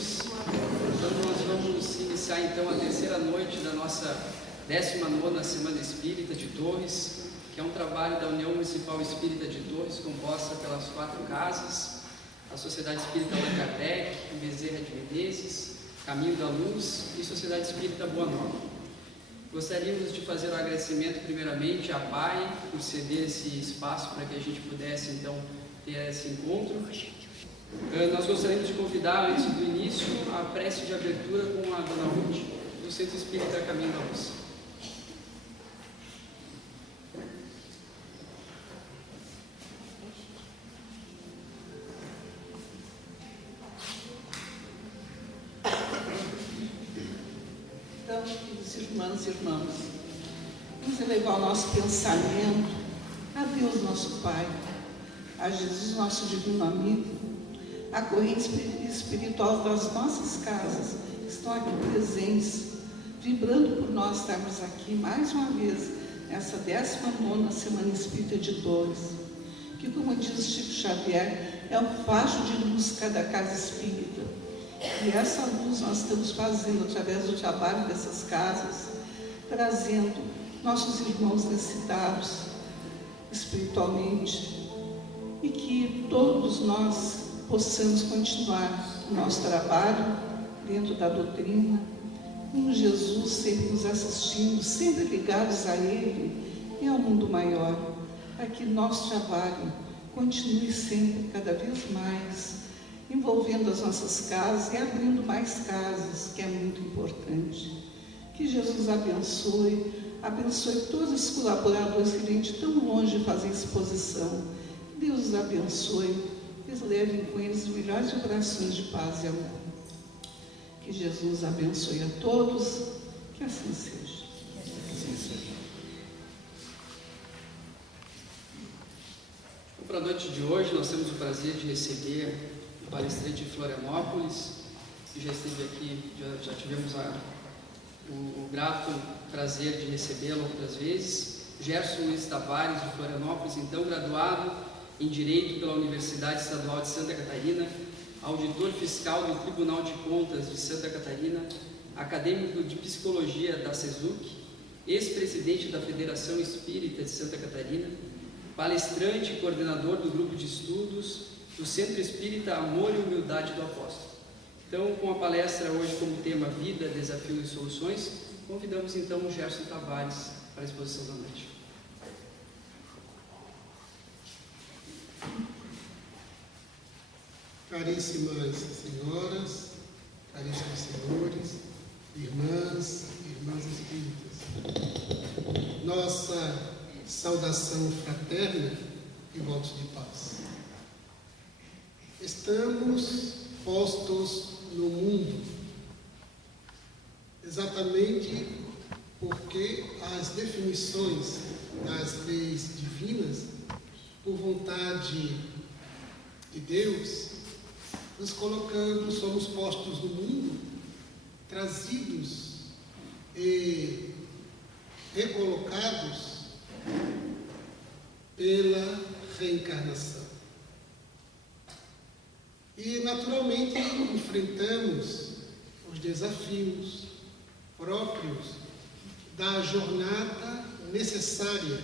irmãos. Então nós vamos iniciar então a terceira noite da nossa 19ª Semana Espírita de Torres, que é um trabalho da União Municipal Espírita de Torres, composta pelas 4 casas, a Sociedade Espírita Allan Kardec, Bezerra de Menezes, Caminho da Luz e Sociedade Espírita Boa Nova. Gostaríamos de fazer um agradecimento primeiramente à PAI por ceder esse espaço para que a gente pudesse então ter esse encontro. Nós gostaríamos de convidar, antes do início, a prece de abertura com a Dona Ruth, do Centro Espírita Caminho da Luz. Então, queridos irmãos e irmãs, vamos elevar o nosso pensamento a Deus, nosso Pai, a Jesus, nosso divino amigo, a corrente espiritual das nossas casas, que estão aqui presentes, vibrando por nós estarmos aqui mais uma vez, nessa 19ª Semana Espírita de Torres, que, como diz Chico Xavier, é um facho de luz cada casa espírita. E essa luz nós estamos fazendo através do trabalho dessas casas, trazendo nossos irmãos necessitados espiritualmente, e que todos nós possamos continuar o nosso trabalho dentro da doutrina, com Jesus sempre nos assistindo, sempre ligados a Ele e ao mundo maior, para que nosso trabalho continue sempre, cada vez mais, envolvendo as nossas casas e abrindo mais casas, que é muito importante. Que Jesus abençoe todos os colaboradores que vêm de tão longe fazer exposição. Deus os abençoe. Eles levem com eles as melhores vibrações de paz e amor. Que Jesus abençoe a todos, que assim seja. Assim seja. Então, para a noite de hoje, nós temos o prazer de receber o palestrante de Florianópolis, que já esteve aqui, já tivemos o grato prazer de recebê-lo outras vezes. Gerson Luiz Tavares, de Florianópolis, então graduado em Direito pela Universidade Estadual de Santa Catarina, auditor fiscal do Tribunal de Contas de Santa Catarina, acadêmico de Psicologia da SESUC, ex-presidente da Federação Espírita de Santa Catarina, palestrante e coordenador do Grupo de Estudos do Centro Espírita Amor e Humildade do Apóstolo. Então, com a palestra hoje como tema Vida, Desafios e Soluções, convidamos então o Gerson Tavares para a exposição da noite. Caríssimas senhoras, caríssimos senhores, irmãs espíritas, nossa saudação fraterna e votos de paz. Estamos postos no mundo exatamente porque as definições das leis divinas, por vontade de Deus, nos colocando, somos postos no mundo, trazidos e recolocados pela reencarnação. E, naturalmente, enfrentamos os desafios próprios da jornada necessária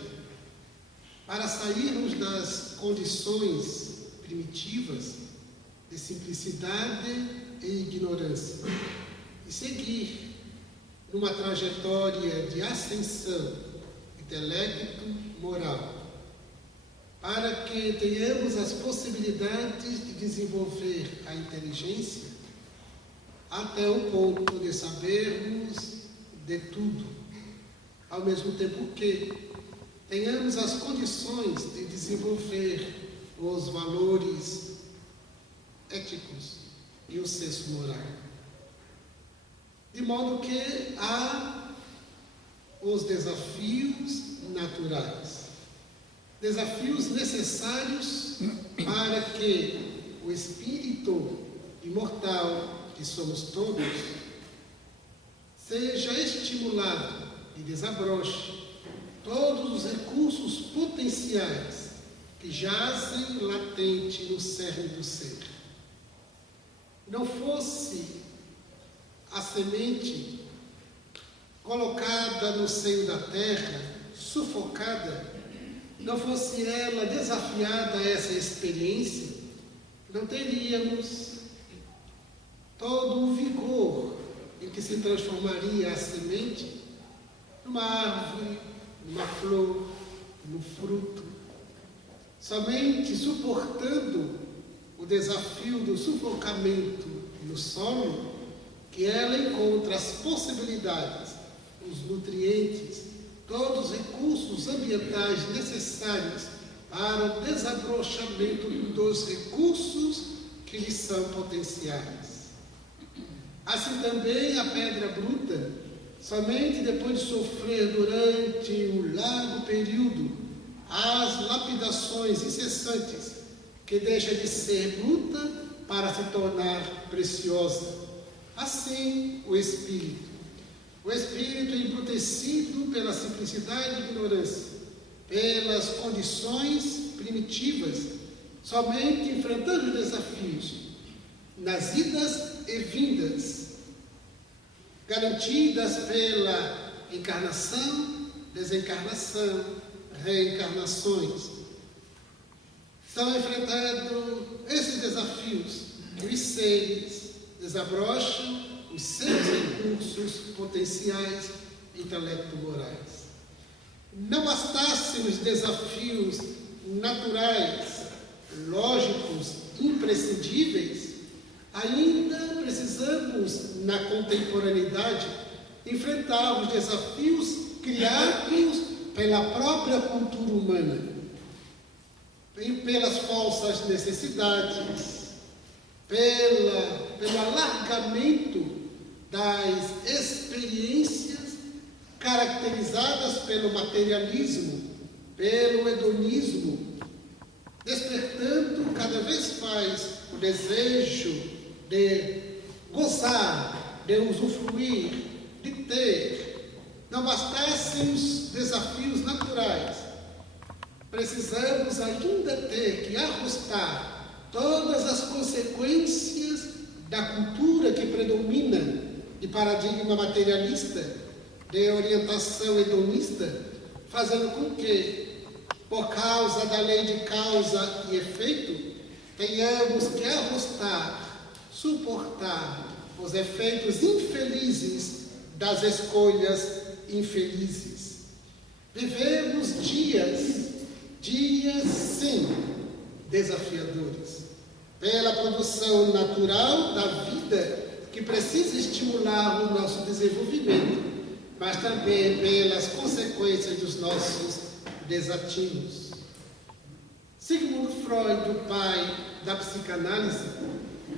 para sairmos das condições primitivas de simplicidade e ignorância e seguir numa trajetória de ascensão intelecto-moral, para que tenhamos as possibilidades de desenvolver a inteligência até o ponto de sabermos de tudo, ao mesmo tempo que tenhamos as condições de desenvolver os valores éticos e o senso moral. De modo que há os desafios naturais, desafios necessários para que o espírito imortal que somos todos seja estimulado e desabroche todos os recursos potenciais que jazem latente no cerne do ser. não fosse a semente colocada no seio da terra, sufocada, não fosse ela desafiada a essa experiência, não teríamos todo o vigor em que se transformaria a semente numa árvore, numa flor, no fruto. Somente suportando o desafio do sufocamento no solo, que ela encontra as possibilidades, os nutrientes, todos os recursos ambientais necessários para o desabrochamento dos recursos que lhe são potenciais. Assim também a pedra bruta, somente depois de sofrer durante um largo período as lapidações incessantes, que deixa de ser bruta para se tornar preciosa. Assim o Espírito. O Espírito embrutecido pela simplicidade e ignorância, pelas condições primitivas, somente enfrentando os desafios, nas idas e vindas, garantidas pela encarnação, desencarnação, reencarnações. Estão enfrentando esses desafios que os seres desabrocham os seus recursos potenciais intelecto-morais. Não bastassem os desafios naturais, lógicos, imprescindíveis, ainda precisamos, na contemporaneidade, enfrentar os desafios criados pela própria cultura humana, pelas falsas necessidades, pelo alargamento das experiências caracterizadas pelo materialismo, pelo hedonismo, despertando cada vez mais o desejo de gozar, de usufruir, de ter. Não bastassem os desafios naturais, precisamos ainda ter que ajustar todas as consequências da cultura que predomina, de paradigma materialista, de orientação hedonista, fazendo com que, por causa da lei de causa e efeito, tenhamos que ajustar, suportar os efeitos infelizes das escolhas infelizes. Vivemos dias sim, desafiadores, pela produção natural da vida, que precisa estimular o nosso desenvolvimento, mas também pelas consequências dos nossos desatinos. Sigmund Freud, o pai da psicanálise,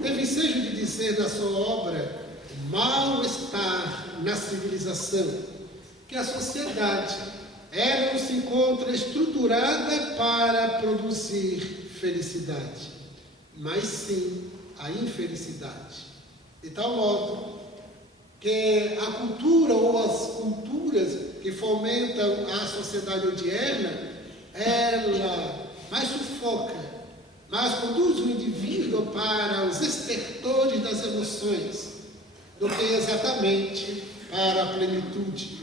teve ensejo de dizer na sua obra O Mal-Estar na Civilização, que a sociedade ela não se encontra estruturada para produzir felicidade, mas sim a infelicidade. De tal modo que a cultura ou as culturas que fomentam a sociedade odierna, ela mais sufoca, mais conduz o indivíduo para os estertores das emoções, do que exatamente para a plenitude.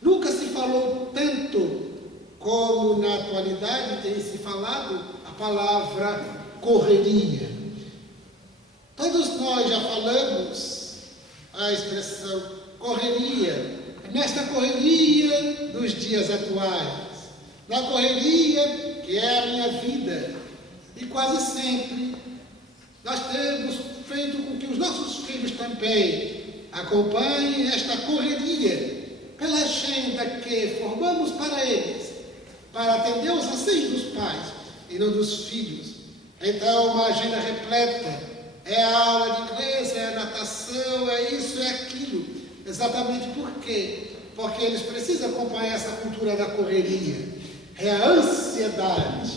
Nunca se falou tanto como na atualidade tem se falado a palavra correria. Todos nós já falamos a expressão correria, nesta correria dos dias atuais, na correria que é a minha vida. E quase sempre nós temos feito com que os nossos filhos também acompanhem esta correria, pela agenda que formamos para eles, para atender os anseios dos pais e não dos filhos. Então, uma agenda repleta, é a aula de inglês, é a natação, é isso, é aquilo. Exatamente por quê? Porque eles precisam acompanhar essa cultura da correria. É a ansiedade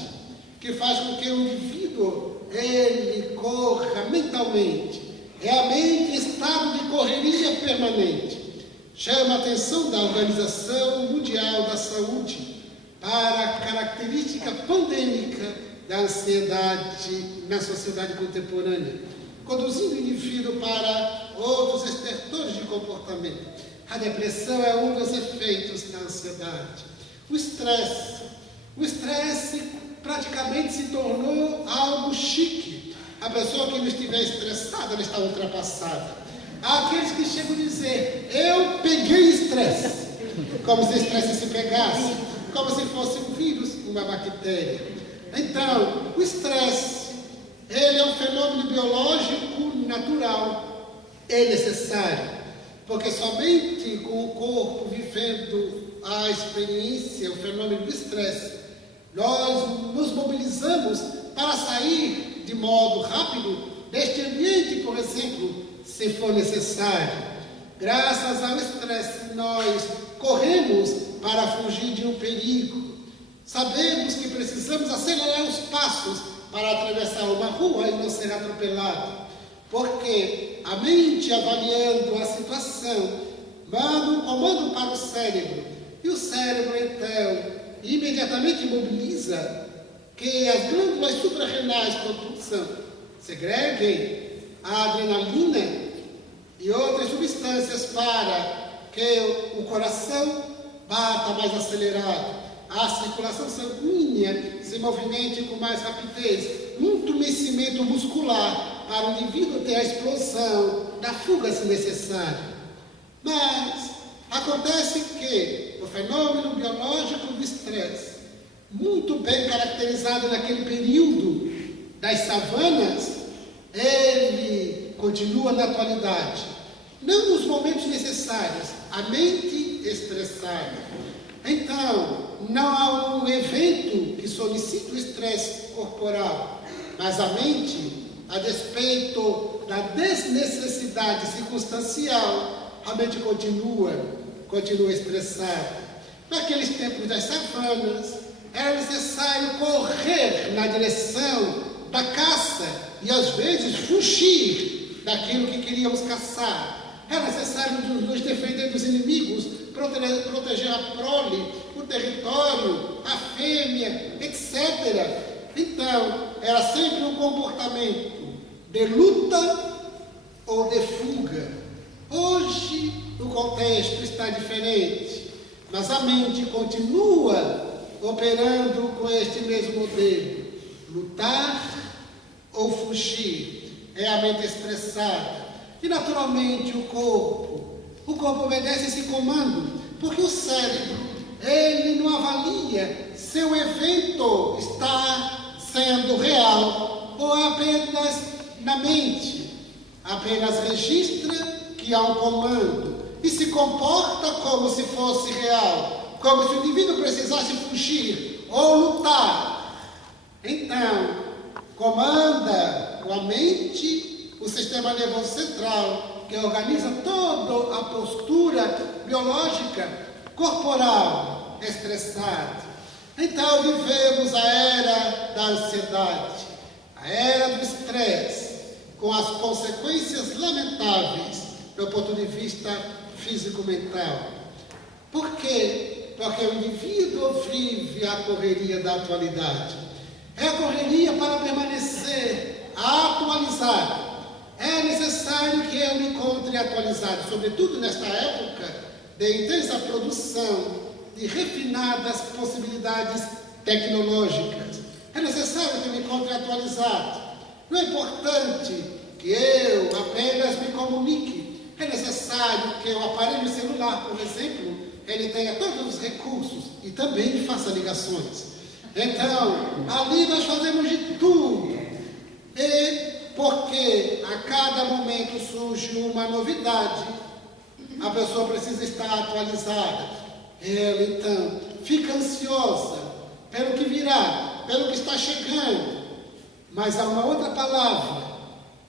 que faz com que o indivíduo, ele corra mentalmente. É a mente em estado de correria permanente. Chama a atenção da Organização Mundial da Saúde para a característica pandêmica da ansiedade na sociedade contemporânea. conduzindo o indivíduo para outros estertores de comportamento. A depressão é um dos efeitos da ansiedade. O estresse praticamente se tornou algo chique. A pessoa que não estiver estressada, ela está ultrapassada. Há aqueles que chegam a dizer, eu peguei estresse, como se o estresse se pegasse, como se fosse um vírus, uma bactéria. Então, o estresse, ele é um fenômeno biológico natural, é necessário, porque somente com o corpo vivendo a experiência, o fenômeno do estresse, nós nos mobilizamos para sair de modo rápido deste ambiente, por exemplo, se for necessário. Graças ao estresse, nós corremos para fugir de um perigo. Sabemos que precisamos acelerar os passos para atravessar uma rua e não ser atropelado. Porque a mente, avaliando a situação, manda um comando para o cérebro. E o cérebro, então, imediatamente mobiliza que as glândulas suprarrenais, segreguem a adrenalina e outras substâncias para que o coração bata mais acelerado, a circulação sanguínea se movimente com mais rapidez, um entumecimento muscular para o indivíduo ter a explosão da fuga se necessário. Mas acontece que o fenômeno biológico do estresse, muito bem caracterizado naquele período das savanas, ele continua na atualidade. Não nos momentos necessários, a mente estressada. Então, não há um evento que solicite o estresse corporal, mas a mente, a despeito da desnecessidade circunstancial, a mente continua estressada. Naqueles tempos das savanas, era necessário correr na direção da caça e às vezes fugir daquilo que queríamos caçar. É necessário nos defender dos inimigos, proteger a prole, o território, a fêmea, etc. Então, era sempre um comportamento de luta ou de fuga. Hoje, o contexto está diferente, mas a mente continua operando com este mesmo modelo. Lutar ou fugir é a mente estressada. E naturalmente o corpo obedece esse comando, porque o cérebro, ele não avalia se o evento está sendo real ou apenas na mente. Apenas registra que há um comando e se comporta como se fosse real, como se o indivíduo precisasse fugir ou lutar. Então, comanda com a mente o sistema nervoso central, que organiza toda a postura biológica corporal estressada. Então vivemos a era da ansiedade, a era do estresse, com as consequências lamentáveis do ponto de vista físico-mental. Por quê? Porque o indivíduo vive a correria da atualidade. É a correria para permanecer atualizado. É necessário que eu me encontre atualizado, sobretudo nesta época de intensa produção de refinadas possibilidades tecnológicas. É necessário que eu me encontre atualizado. Não é importante que eu apenas me comunique. É necessário que o aparelho celular, por exemplo, ele tenha todos os recursos e também faça ligações. Então, ali nós fazemos de tudo. E porque a cada momento surge uma novidade, a pessoa precisa estar atualizada. Ela, então, fica ansiosa pelo que virá, pelo que está chegando. Mas há uma outra palavra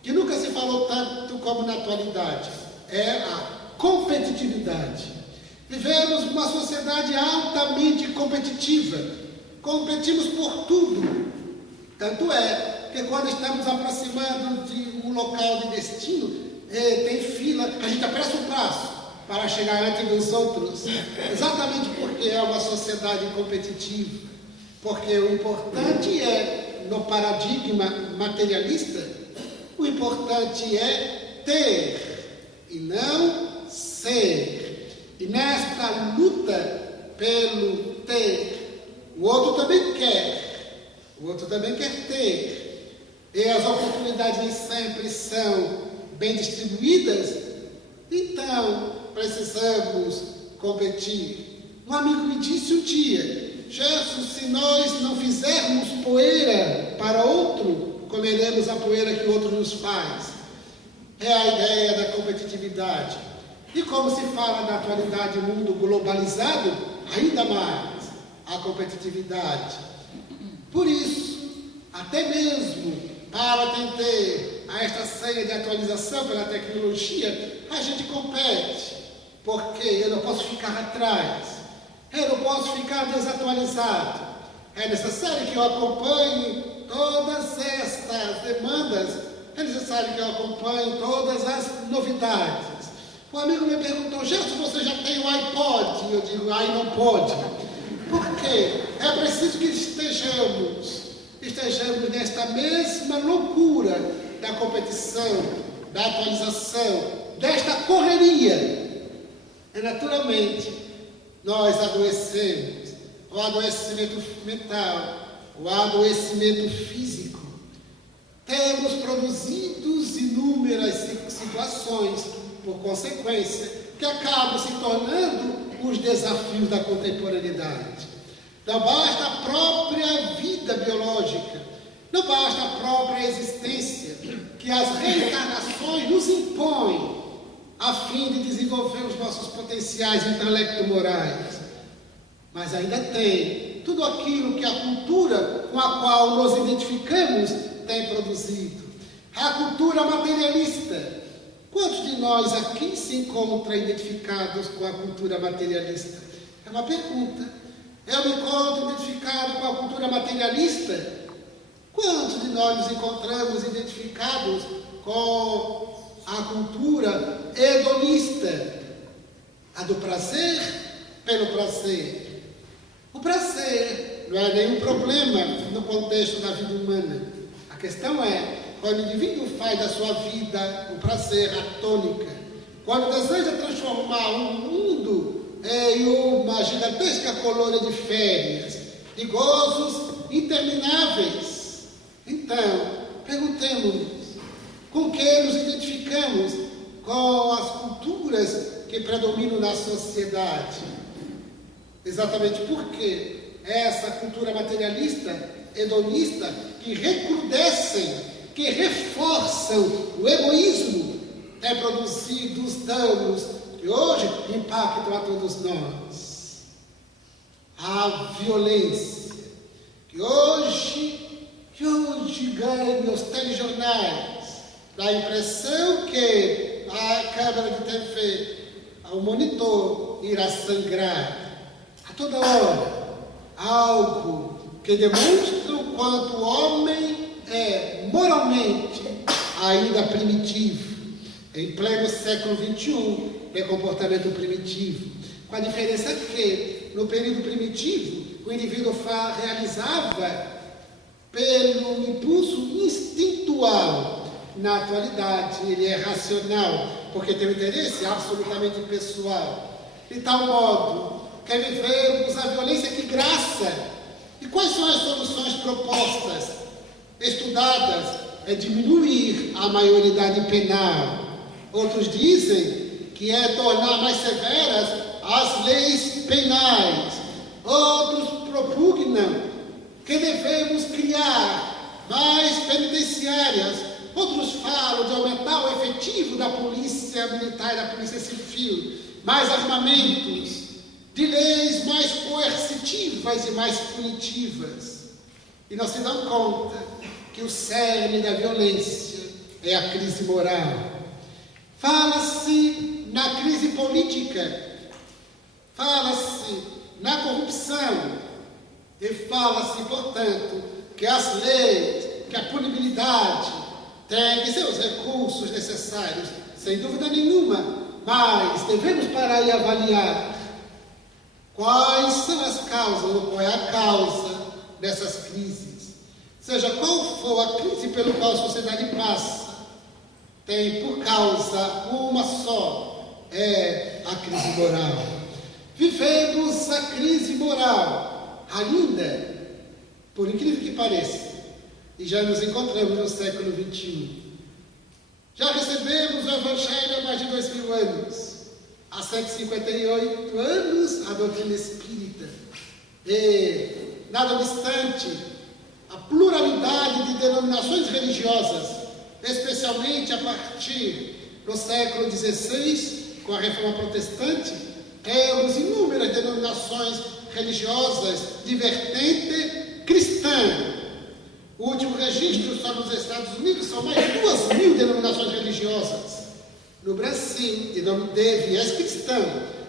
que nunca se falou tanto como na atualidade, é a competitividade. Vivemos uma sociedade altamente competitiva. Competimos por tudo. Tanto é que quando estamos aproximando de um local de destino, tem fila, a gente apressa o passo para chegar antes dos outros. Exatamente porque é uma sociedade competitiva. Porque o importante é, no paradigma materialista, O importante é ter e não ser. E nesta luta pelo ter, o outro também quer ter. E as oportunidades nem sempre são bem distribuídas, então precisamos competir. Um amigo me disse um dia: Jesus, se nós não fizermos poeira para outro, comeremos a poeira que o outro nos faz. É a ideia da competitividade. E como se fala na atualidade, mundo globalizado, ainda mais a competitividade. Por isso, até mesmo para atender a esta série de atualização pela tecnologia, a gente compete, porque eu não posso ficar atrás, eu não posso ficar desatualizado. É necessário que eu acompanhe todas estas demandas, é necessário que eu acompanhe todas as novidades. Um amigo me perguntou: Jesus, você já tem o iPod? Eu digo: aí não pode. Por quê? É preciso que estejamos nesta mesma loucura da competição, da atualização, desta correria. E naturalmente, nós adoecemos, o adoecimento mental, o adoecimento físico. Temos produzido inúmeras situações, por consequência, que acabam se tornando os desafios da contemporaneidade. Não basta a própria vida biológica, não basta a própria existência, que as reencarnações nos impõem, a fim de desenvolver os nossos potenciais intelecto-morais. Mas ainda tem tudo aquilo que a cultura com a qual nos identificamos tem produzido. A cultura materialista. Quantos de nós aqui se encontram identificados com a cultura materialista? É uma pergunta. Eu me encontro identificado com a cultura materialista? Quantos de nós nos encontramos identificados com a cultura hedonista? A do prazer pelo prazer. O prazer não é nenhum problema no contexto da vida humana. A questão é, quando o indivíduo faz da sua vida o prazer a tônica, quando deseja transformar o mundo em uma gigantesca colônia de férias, de gozos intermináveis. Então, perguntemos-nos, com que nos identificamos com as culturas que predominam na sociedade? Exatamente porque essa cultura materialista, hedonista, que recrudescem, que reforçam o egoísmo, tem produzido os danos que hoje impactam a todos nós. A violência, que hoje ganha os telejornais, dá a impressão que a câmera de TV, o monitor, irá sangrar a toda hora. Algo que demonstra o quanto o homem é moralmente ainda primitivo. Em pleno século XXI, é comportamento primitivo. Com a diferença que, no período primitivo, o indivíduo realizava pelo impulso instintual. Na atualidade, ele é racional, porque tem um interesse absolutamente pessoal. De tal modo, que vivemos a violência que graça. E quais são as soluções propostas, estudadas? É diminuir a maioridade penal. Outros dizem que é tornar mais severas as leis penais. Outros propugnam que devemos criar mais penitenciárias. Outros falam de aumentar o efetivo da polícia militar e da polícia civil, mais armamentos, de leis mais coercitivas e mais punitivas. E não se dão conta que o cerne da violência é a crise moral. Fala-se na crise política, fala-se na corrupção e fala-se, portanto, que as leis, que a punibilidade tem que ser os recursos necessários, sem dúvida nenhuma, mas devemos parar e avaliar quais são as causas, ou qual é a causa dessas crises. Seja qual for a crise pelo qual a sociedade passa, tem por causa uma só, é a crise moral. Vivemos a crise moral ainda, por incrível que pareça, e já nos encontramos no século XXI. Já recebemos o Evangelho há mais de 2000 anos, há 158 anos a doutrina espírita, e, nada obstante, a pluralidade de denominações religiosas, especialmente a partir do século XVI, com a Reforma Protestante, temos inúmeras denominações religiosas de vertente cristã. O último registro só nos Estados Unidos são mais de 2.000 denominações religiosas. No Brasil, e de viés cristão,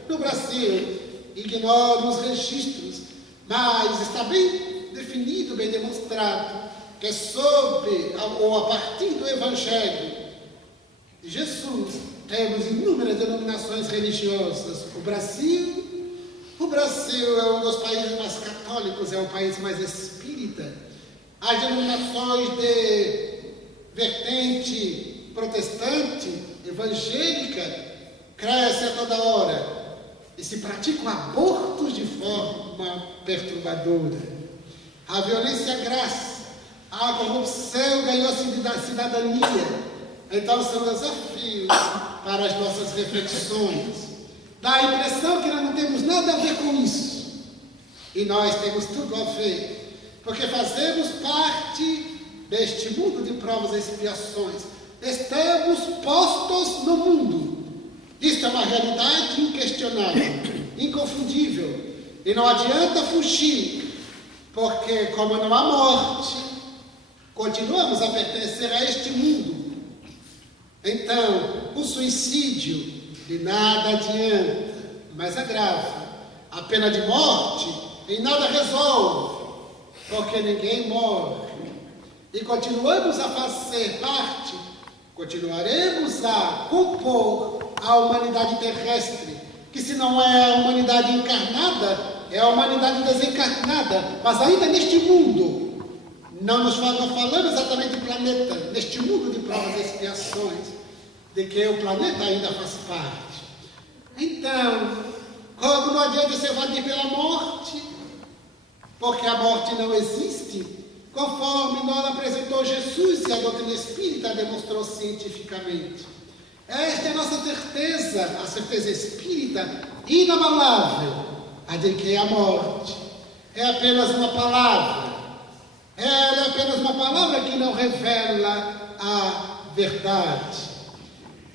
no Brasil, ignoro os registros, mas está bem definido, bem demonstrado, que sob ou a partir do Evangelho de Jesus, temos inúmeras denominações religiosas. O Brasil é um dos países mais católicos, é o país mais espírita. As denominações de vertente protestante, evangélica, crescem a toda hora e se praticam abortos de forma perturbadora. A violência graça, a corrupção ganhou cidadania. Então são desafios para as nossas reflexões. Dá a impressão que nós não temos nada a ver com isso. E nós temos tudo a ver, porque fazemos parte deste mundo de provas e expiações. Estamos postos no mundo. Isto é uma realidade inquestionável, inconfundível. E não adianta fugir, porque como não há morte, continuamos a pertencer a este mundo. Então, o suicídio de nada adianta, mas agrava. A pena de morte em nada resolve, porque ninguém morre. E continuamos a fazer parte, continuaremos a compor a humanidade terrestre, que se não é a humanidade encarnada, é a humanidade desencarnada, mas ainda neste mundo. Não falamos exatamente do planeta, neste mundo de provas e expiações, de que o planeta ainda faz parte. Então, como não adianta se evadir pela morte, porque a morte não existe, conforme nos apresentou Jesus e a doutrina espírita demonstrou cientificamente. Esta é a nossa certeza, a certeza espírita inabalável, a de que a morte é apenas uma palavra. Ela é apenas uma palavra que não revela a verdade.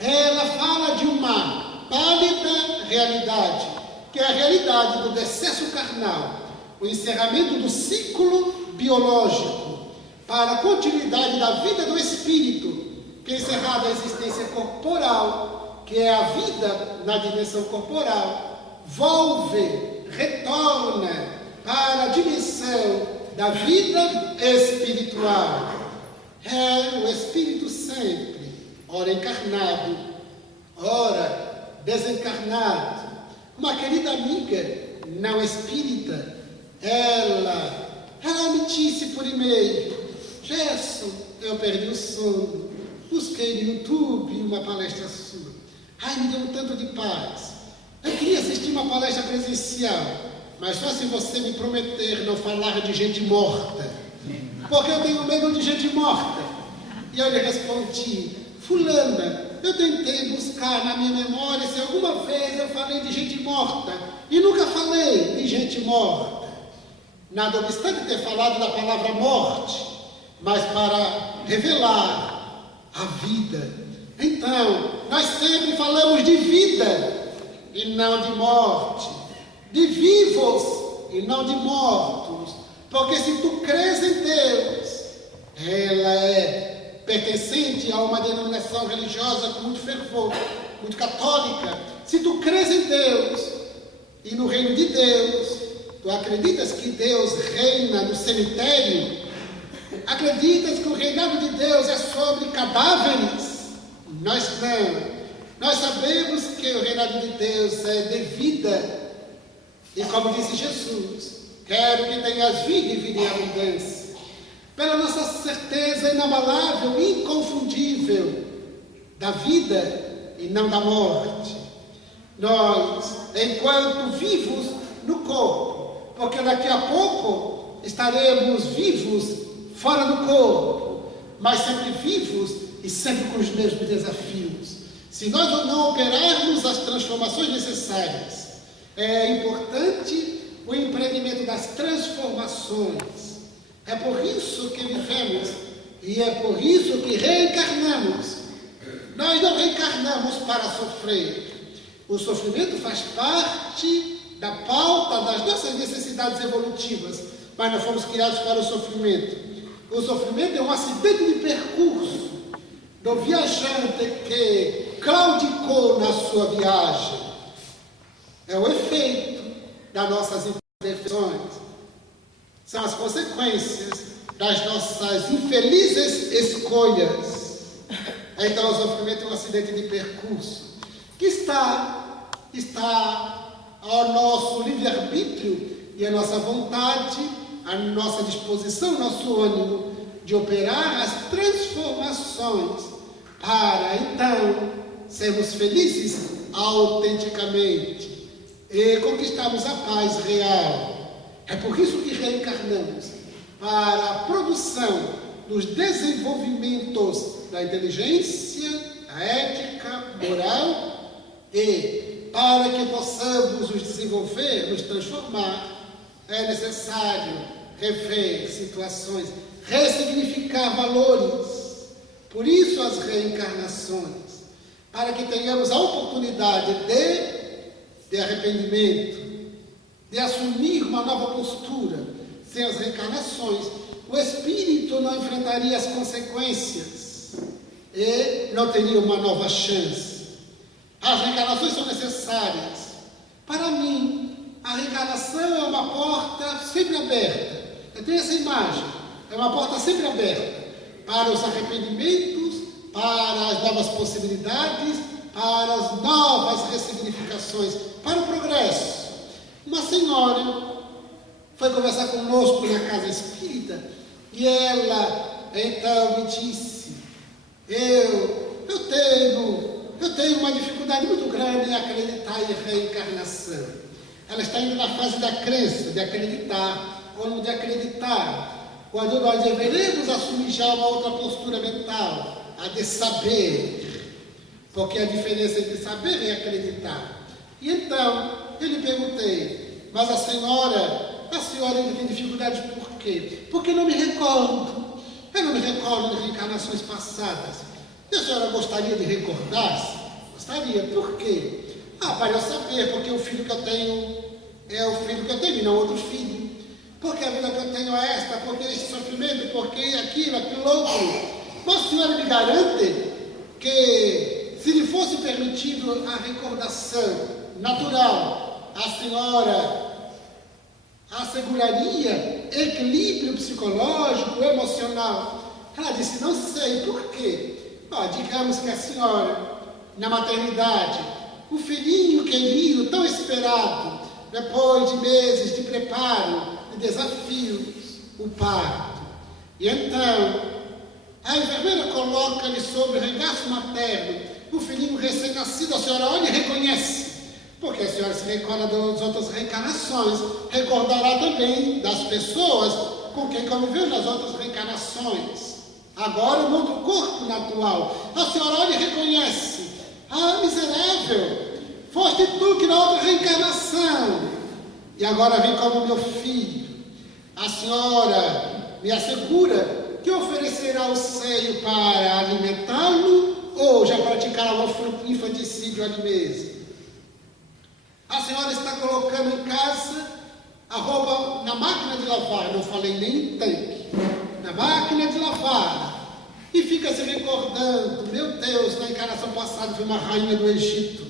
Ela fala de uma pálida realidade, que é a realidade do decesso carnal, o encerramento do ciclo biológico para a continuidade da vida do espírito, que encerrada a existência corporal, que é a vida na dimensão corporal, volve, retorna para a dimensão da vida espiritual. É o espírito sempre, ora encarnado, ora desencarnado. Uma querida amiga não espírita, ela me disse por e-mail: Gerson, eu perdi o sono, busquei no YouTube uma palestra sua. Ai, me deu um tanto de paz. Eu queria assistir uma palestra presencial, mas só se você me prometer não falar de gente morta, porque eu tenho medo de gente morta. E eu lhe respondi: fulana, eu tentei buscar na minha memória se alguma vez eu falei de gente morta, e nunca falei de gente morta. Nada obstante ter falado da palavra morte, mas para revelar a vida. Então, nós sempre falamos de vida e não de morte, de vivos e não de mortos, porque se tu crês em Deus, ela é pertencente a uma denominação religiosa com muito fervor, muito católica. Se tu crês em Deus e no reino de Deus, tu acreditas que Deus reina no cemitério? Acreditas que o reinado de Deus é sobre cadáveres? Nós não. Nós sabemos que o reinado de Deus é de vida. E como disse Jesus, quero que tenhas vida e vida em abundância. Pela nossa certeza inabalável, inconfundível, da vida e não da morte. Nós, enquanto vivos no corpo, porque daqui a pouco estaremos vivos fora do corpo, mas sempre vivos e sempre com os mesmos desafios. Se nós não operarmos as transformações necessárias, é importante o empreendimento das transformações. É por isso que vivemos e é por isso que reencarnamos. Nós não reencarnamos para sofrer. O sofrimento faz parte da pauta das nossas necessidades evolutivas, mas nós fomos criados para o sofrimento. O sofrimento é um acidente de percurso do viajante que claudicou na sua viagem. É o efeito das nossas imperfeições. São as consequências das nossas infelizes escolhas. Então o sofrimento é um acidente de percurso que está ao nosso livre-arbítrio e à nossa vontade, à nossa disposição, nosso ânimo de operar as transformações para então sermos felizes autenticamente e conquistarmos a paz real. É por isso que reencarnamos, para a produção dos desenvolvimentos da inteligência, da ética, moral, e para que possamos nos desenvolver, nos transformar, é necessário rever situações, ressignificar valores. Por isso as reencarnações, para que tenhamos a oportunidade de arrependimento, de assumir uma nova postura. Sem as reencarnações, o espírito não enfrentaria as consequências e não teria uma nova chance. As reencarnações são necessárias. Para mim, a reencarnação é uma porta sempre aberta. Eu tenho essa imagem. É uma porta sempre aberta para os arrependimentos, para as novas possibilidades, para as novas ressignificações, para o progresso. Uma senhora foi conversar conosco na casa espírita e ela então me disse: eu tenho uma dificuldade muito grande em acreditar em reencarnação. Ela está indo na fase da crença, de acreditar ou não de acreditar, quando nós deveremos assumir já uma outra postura mental, a de saber, porque a diferença entre saber e acreditar. E então eu lhe perguntei: mas a senhora ainda tem dificuldade por quê? Porque não me recordo. Eu não me recordo de reencarnações passadas. E a senhora gostaria de recordar-se? Gostaria. Por quê? Para eu saber, porque o filho que eu tenho é o filho que eu tenho e não outro filho. Porque a vida que eu tenho é esta, porque este sofrimento, porque aquilo outro. Mas a senhora me garante que, se lhe fosse permitido a recordação natural, a senhora asseguraria equilíbrio psicológico, emocional? Ela disse: não sei. Por quê? Digamos que a senhora, na maternidade, o filhinho querido, tão esperado, depois de meses de preparo, de desafios, o parto. E então, a enfermeira coloca-lhe sobre o regaço materno o filhinho recém-nascido. A senhora olha e reconhece, porque a senhora se recorda das outras reencarnações, recordará também das pessoas com quem conviveu nas outras reencarnações. Agora, no outro corpo natural, a senhora olha e reconhece: miserável, foste tu que na outra reencarnação, e agora vem como meu filho. A senhora me assegura que oferecerá o seio para alimentá-lo ou já praticará o infanticídio ali mesmo. A senhora está colocando em casa a roupa na máquina de lavar, não falei nem em tanque, na máquina de lavar, e fica se recordando: meu Deus, na encarnação passada foi uma rainha do Egito,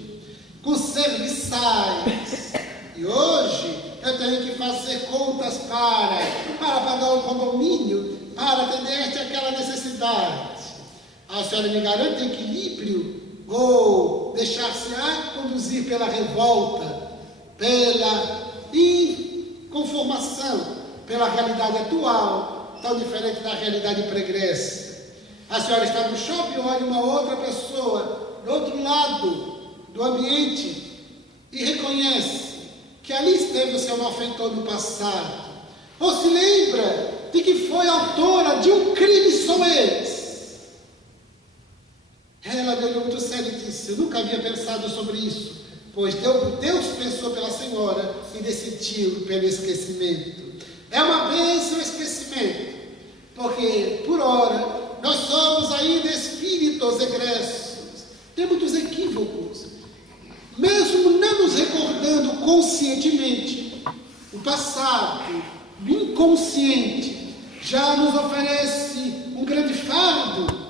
com serviçais, e hoje eu tenho que fazer contas para pagar um condomínio, para atender esta e aquela necessidade. A senhora me garante equilíbrio ou deixar-se conduzir pela revolta, pela inconformação, pela realidade atual, tão diferente da realidade pregressa? A senhora está no shopping, olha uma outra pessoa do outro lado do ambiente e reconhece que ali esteve o seu malfeitor no passado. Ou se lembra de que foi autora de um crime soez. Ela me olhou muito sério e disse: eu nunca havia pensado sobre isso, pois Deus pensou pela senhora e decidiu pelo esquecimento. É uma bênção o esquecimento, porque por ora nós somos ainda espíritos egressos, tem muitos equívocos, mesmo não nos recordando conscientemente, o passado, o inconsciente, já nos oferece um grande fardo,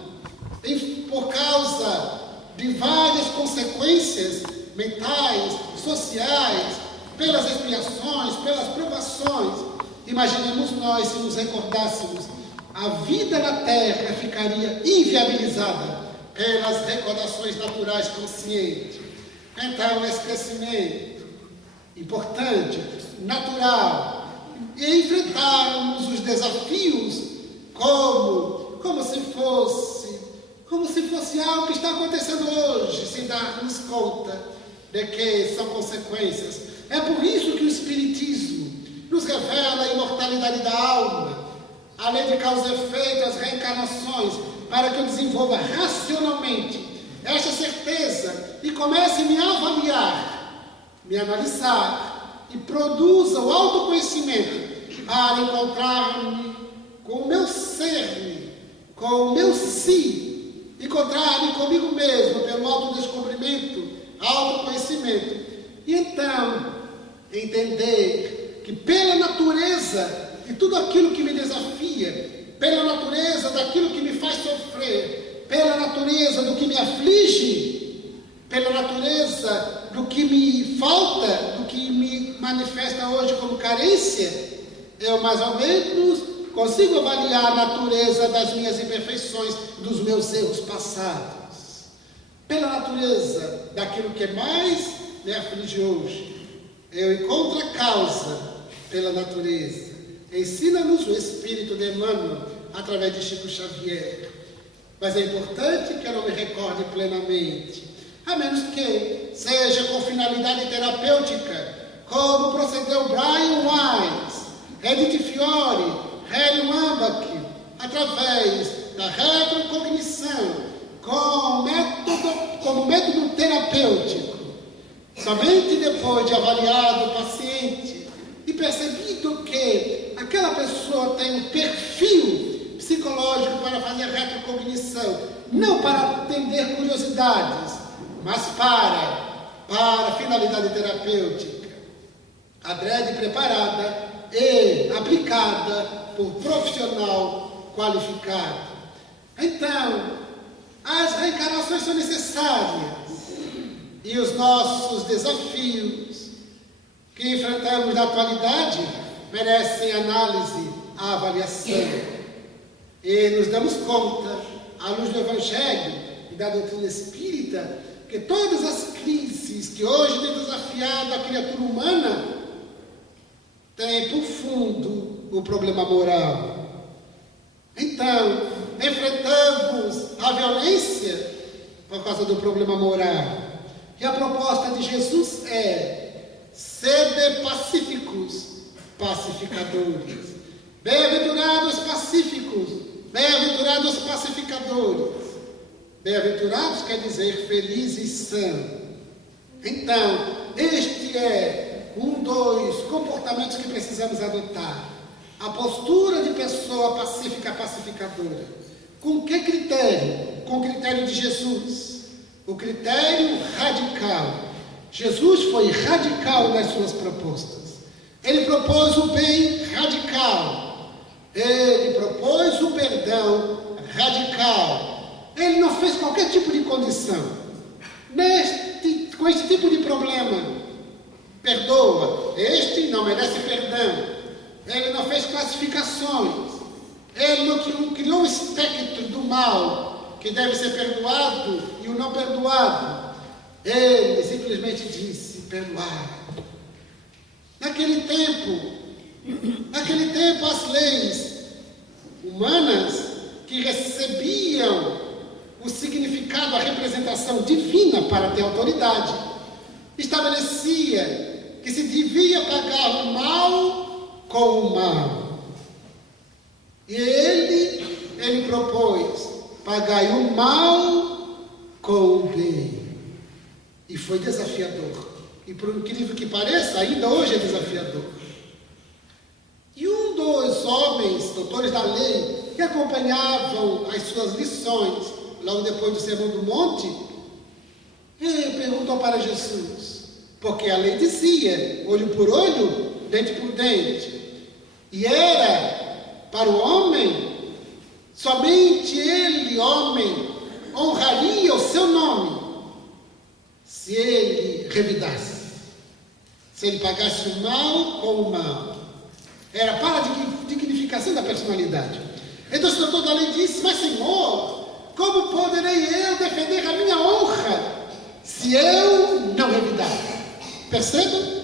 por causa de várias consequências mentais, sociais, pelas expiações, pelas provações. Imaginemos nós se nos recordássemos, a vida na Terra ficaria inviabilizada pelas recordações naturais conscientes. Então, o esquecimento, importante, natural, e enfrentarmos os desafios como se fosse algo que está acontecendo hoje, sem darmos conta de que são consequências. É por isso que o Espiritismo nos revela a imortalidade da alma, a lei de causa e efeito, as reencarnações, para que eu desenvolva racionalmente esta certeza e comece a me avaliar, me analisar e produza o autoconhecimento para encontrar-me com o meu ser, com o meu si, encontrar-me comigo mesmo pelo autodescobrimento, autoconhecimento. E então, entender que pela natureza de tudo aquilo que me desafia, pela natureza daquilo que me faz sofrer, pela natureza do que me aflige, pela natureza do que me falta, do que me manifesta hoje como carência, eu mais ou menos consigo avaliar a natureza das minhas imperfeições, dos meus erros passados. Pela natureza daquilo que mais me aflige hoje, eu encontro a causa pela natureza. Ensina-nos o Espírito de Emmanuel através de Chico Xavier. Mas é importante que eu não me recorde plenamente, a menos que seja com finalidade terapêutica, como procedeu Brian Weiss, Edith Fiore, Hélio Wambach, através da retrocognição, como método terapêutico. Somente depois de avaliado o paciente e percebido que aquela pessoa tem um perfil psicológico para fazer retrocognição, não para atender curiosidades, mas para finalidade terapêutica, adrede preparada e aplicada por profissional qualificado. Então, as reencarnações são necessárias e os nossos desafios que enfrentamos na atualidade merecem análise, avaliação. E nos damos conta, à luz do Evangelho e da doutrina espírita, que todas as crises que hoje têm desafiado a criatura humana têm por fundo o problema moral. Então, enfrentamos a violência por causa do problema moral. E a proposta de Jesus é: sede pacíficos, pacificadores. Bem-aventurados pacíficos, bem-aventurados pacificadores. Bem-aventurados quer dizer felizes são. Então, este é dos comportamentos que precisamos adotar. A postura de pessoa pacífica, pacificadora. Com que critério? Com o critério de Jesus. O critério radical. Jesus foi radical nas suas propostas. Ele propôs o bem radical. Ele propôs o perdão radical. Ele não fez qualquer tipo de condição. Com esse tipo de problema, perdoa. Este não merece perdão. Ele não fez classificações. Ele não criou um espectro do mal que deve ser perdoado e o não perdoado. Ele simplesmente disse: perdoar. Naquele tempo, as leis humanas que recebiam o significado, a representação divina para ter autoridade, estabelecia que se devia pagar o mal com o mal. E ele propôs: pagai o mal com o bem. E foi desafiador. E por incrível que pareça, ainda hoje é desafiador. E um dos homens, doutores da lei, que acompanhavam as suas lições, logo depois do Sermão do Monte, perguntou para Jesus, porque a lei dizia, olho por olho, dente por dente. E era para o homem, somente ele, homem, honraria o seu nome, se ele revidasse, se ele pagasse o mal com o mal. Era para a dignificação da personalidade. Então o doutor da lei disse: mas Senhor, como poderei eu defender a minha honra se eu não revidar? Percebam?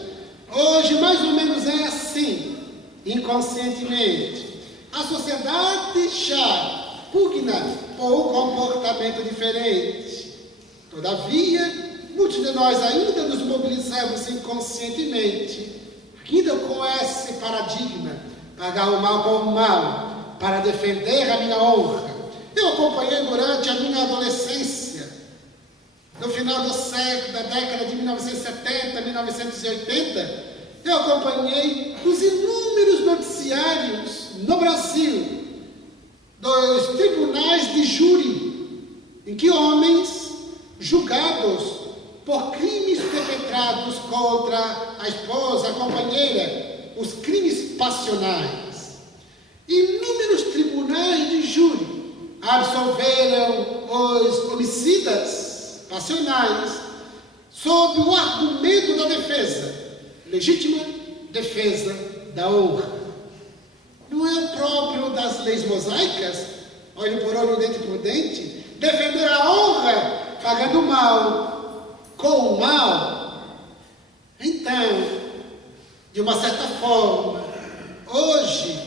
Hoje mais ou menos é assim, inconscientemente. A sociedade já pugna por um comportamento diferente. Todavia, muitos de nós ainda nos mobilizamos inconscientemente, ainda com esse paradigma, pagar o mal com o mal, para defender a minha honra. Eu acompanhei durante a minha adolescência, no final do século, da década de 1970, 1980, eu acompanhei os inúmeros noticiários no Brasil, dos tribunais de júri, em que homens julgados por crimes perpetrados contra a esposa, a companheira, os crimes passionais. Inúmeros tribunais de júri absolveram os homicidas passionais sob o argumento da defesa, legítima defesa da honra. Não é próprio das leis mosaicas, olho por olho, dente por dente, defender a honra pagando o mal com o mal? Então, de uma certa forma, hoje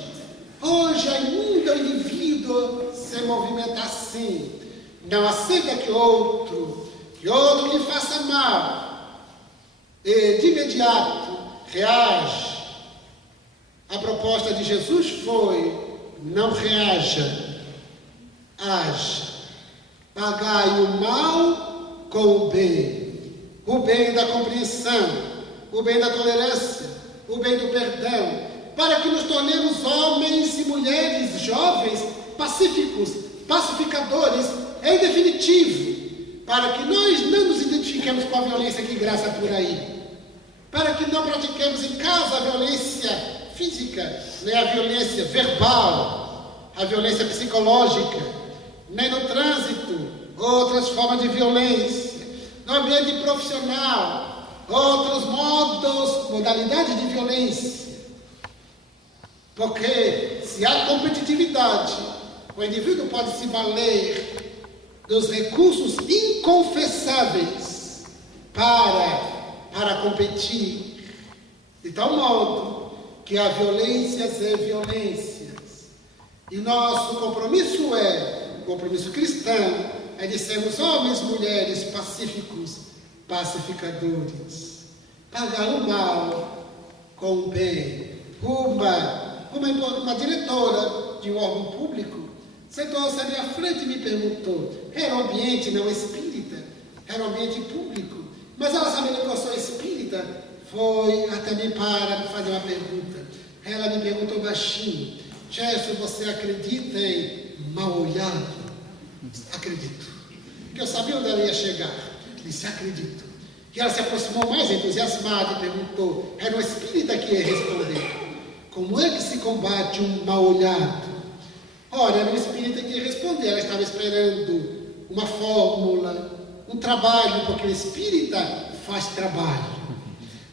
ainda o indivíduo se movimenta assim, não aceita que outro lhe faça mal, e de imediato reage. A proposta de Jesus foi: não reaja, age. Pagai o mal com o bem da compreensão, o bem da tolerância, o bem do perdão, para que nos tornemos homens e mulheres jovens, pacíficos, pacificadores, em definitivo, para que nós não nos identifiquemos com a violência que graça por aí, para que não pratiquemos em casa a violência física, nem a violência verbal, a violência psicológica, nem no trânsito, outras formas de violência, no ambiente profissional, outros modalidades de violência. Porque se há competitividade, o indivíduo pode se valer dos recursos inconfessáveis para competir, de tal modo que há violências e violências. E nosso compromisso compromisso cristão, é de sermos homens e mulheres pacíficos, pacificadores. Pagar o mal com o bem. Uma diretora de um órgão público sentou-se à minha frente e me perguntou: era um ambiente não espírita, era um ambiente público, mas ela, sabendo que eu sou espírita, foi até mim para me fazer uma pergunta. Ela me perguntou baixinho: Gerson, você acredita em mal olhado? Acredito. Porque eu sabia onde ela ia chegar. Disse: acredito. E ela se aproximou mais entusiasmada e perguntou: era um espírita que ia responder: como é que se combate um mal olhado? Ora, era um espírita que ia responder. Ela estava esperando uma fórmula, um trabalho, porque o espírita faz trabalho.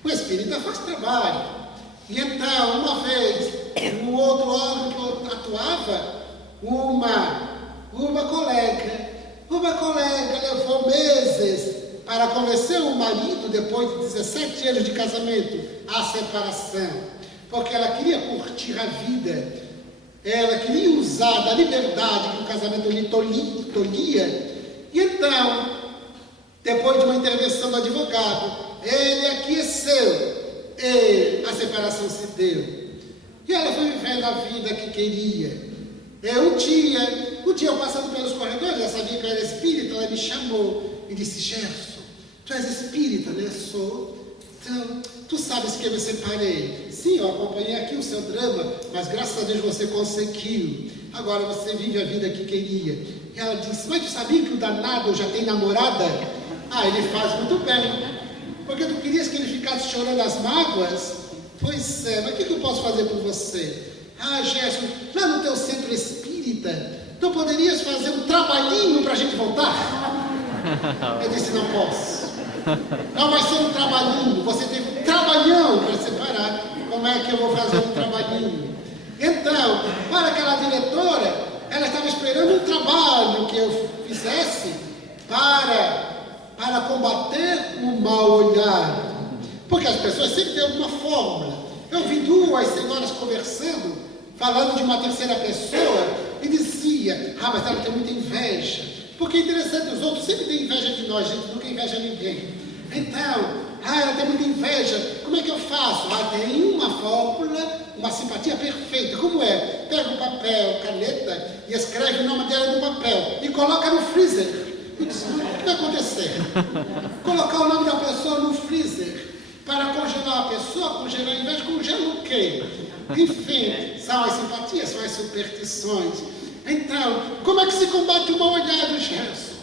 O espírita faz trabalho. E então, uma vez, um outro órgão que eu atuava, uma colega levou meses para convencer o marido, depois de 17 anos de casamento, à separação, porque ela queria curtir a vida ela queria usar da liberdade que o casamento lhe tolhia, e então, depois de uma intervenção do advogado, ele aqueceu e a separação se deu. E ela foi vivendo a vida que queria. Um dia eu passando pelos corredores, ela sabia que eu era espírita, ela me chamou e disse: Gerson, tu és espírita, né? Sou. Então, tu sabes que eu me separei. Sim, eu acompanhei aqui o seu drama, mas graças a Deus você conseguiu. Agora você vive a vida que queria. E ela disse: mas tu sabia que o danado já tem namorada? Ah, ele faz muito bem. Porque tu querias que ele ficasse chorando as mágoas? Pois é, mas o que eu posso fazer por você? Ah, Gerson, lá no teu centro espírita, tu poderias fazer um trabalhinho para a gente voltar? Eu disse: não posso. Não vai ser um trabalhinho, você teve um trabalhão para separar. Como é que eu vou fazer um trabalhinho? Então, para aquela diretora, ela estava esperando um trabalho que eu fizesse para combater o mal olhar. Porque as pessoas sempre têm alguma fórmula. Eu vi 2 senhoras conversando, falando de uma terceira pessoa, e dizia: ah, mas ela tem muita inveja. Porque é interessante, os outros sempre têm inveja de nós, a gente nunca inveja ninguém. Então, ela tem muita inveja, como é que eu faço? Tem uma fórmula, uma simpatia perfeita. Como é? Pega um papel, caneta, e escreve o nome dela no papel, e coloca no freezer. Eu disse: o que vai acontecer? Colocar o nome da pessoa no freezer, para congelar a pessoa, congelar a inveja, congela o quê? Enfim, são as simpatias, são as superstições. Então, como é que se combate o mal olhado, Gerson?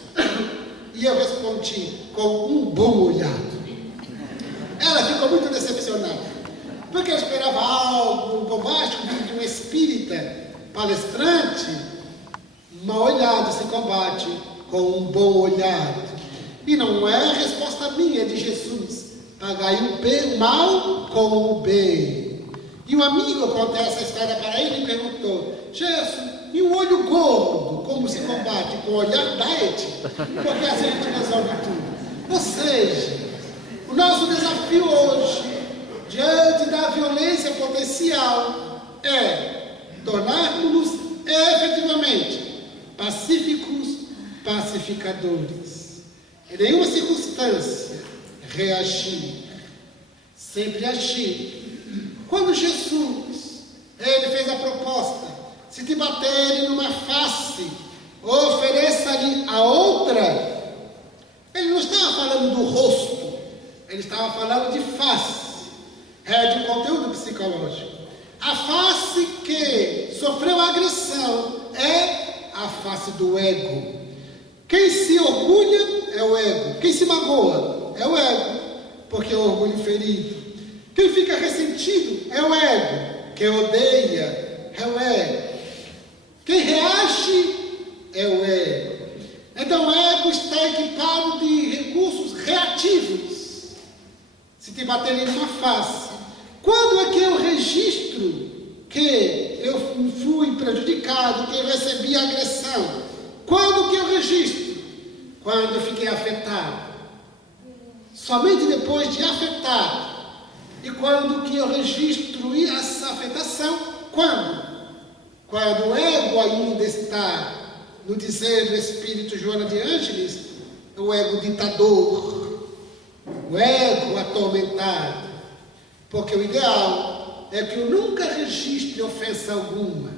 E eu respondi: com um bom olhado. Ela ficou muito decepcionada, porque eu esperava algo bombástico de um espírita palestrante. Mal olhado se combate com um bom olhado. E não é a resposta minha, é de Jesus: pagai o mal com o bem. E um amigo, eu contei essa história para ele e perguntou: Gerson, e o olho gordo, como se combate? Com o olhar diet? Porque assim a gente resolve tudo. Ou seja, o nosso desafio hoje, diante da violência potencial, é tornarmos-nos efetivamente pacíficos, pacificadores. Em nenhuma circunstância reagir, sempre agir. Quando Jesus, ele fez a proposta: se te baterem numa face, ofereça-lhe a outra. Ele não estava falando do rosto, ele estava falando de face. É de um conteúdo psicológico. A face que sofreu agressão é a face do ego. Quem se orgulha é o ego. Quem se magoa é o ego, porque é o orgulho ferido. Quem fica ressentido é o ego. Quem odeia é o ego. Quem reage é o ego. Então o ego está equipado de recursos reativos. Se te baterem numa face, quando é que eu registro que eu fui prejudicado, que eu recebi agressão? Quando que eu registro? Quando eu fiquei afetado. Somente depois de afetado. E quando que eu registro essa afetação? Quando? Quando o ego ainda está, no dizer do Espírito Joana de Ângeles, o ego ditador, o ego atormentado. Porque o ideal é que eu nunca registre ofensa alguma.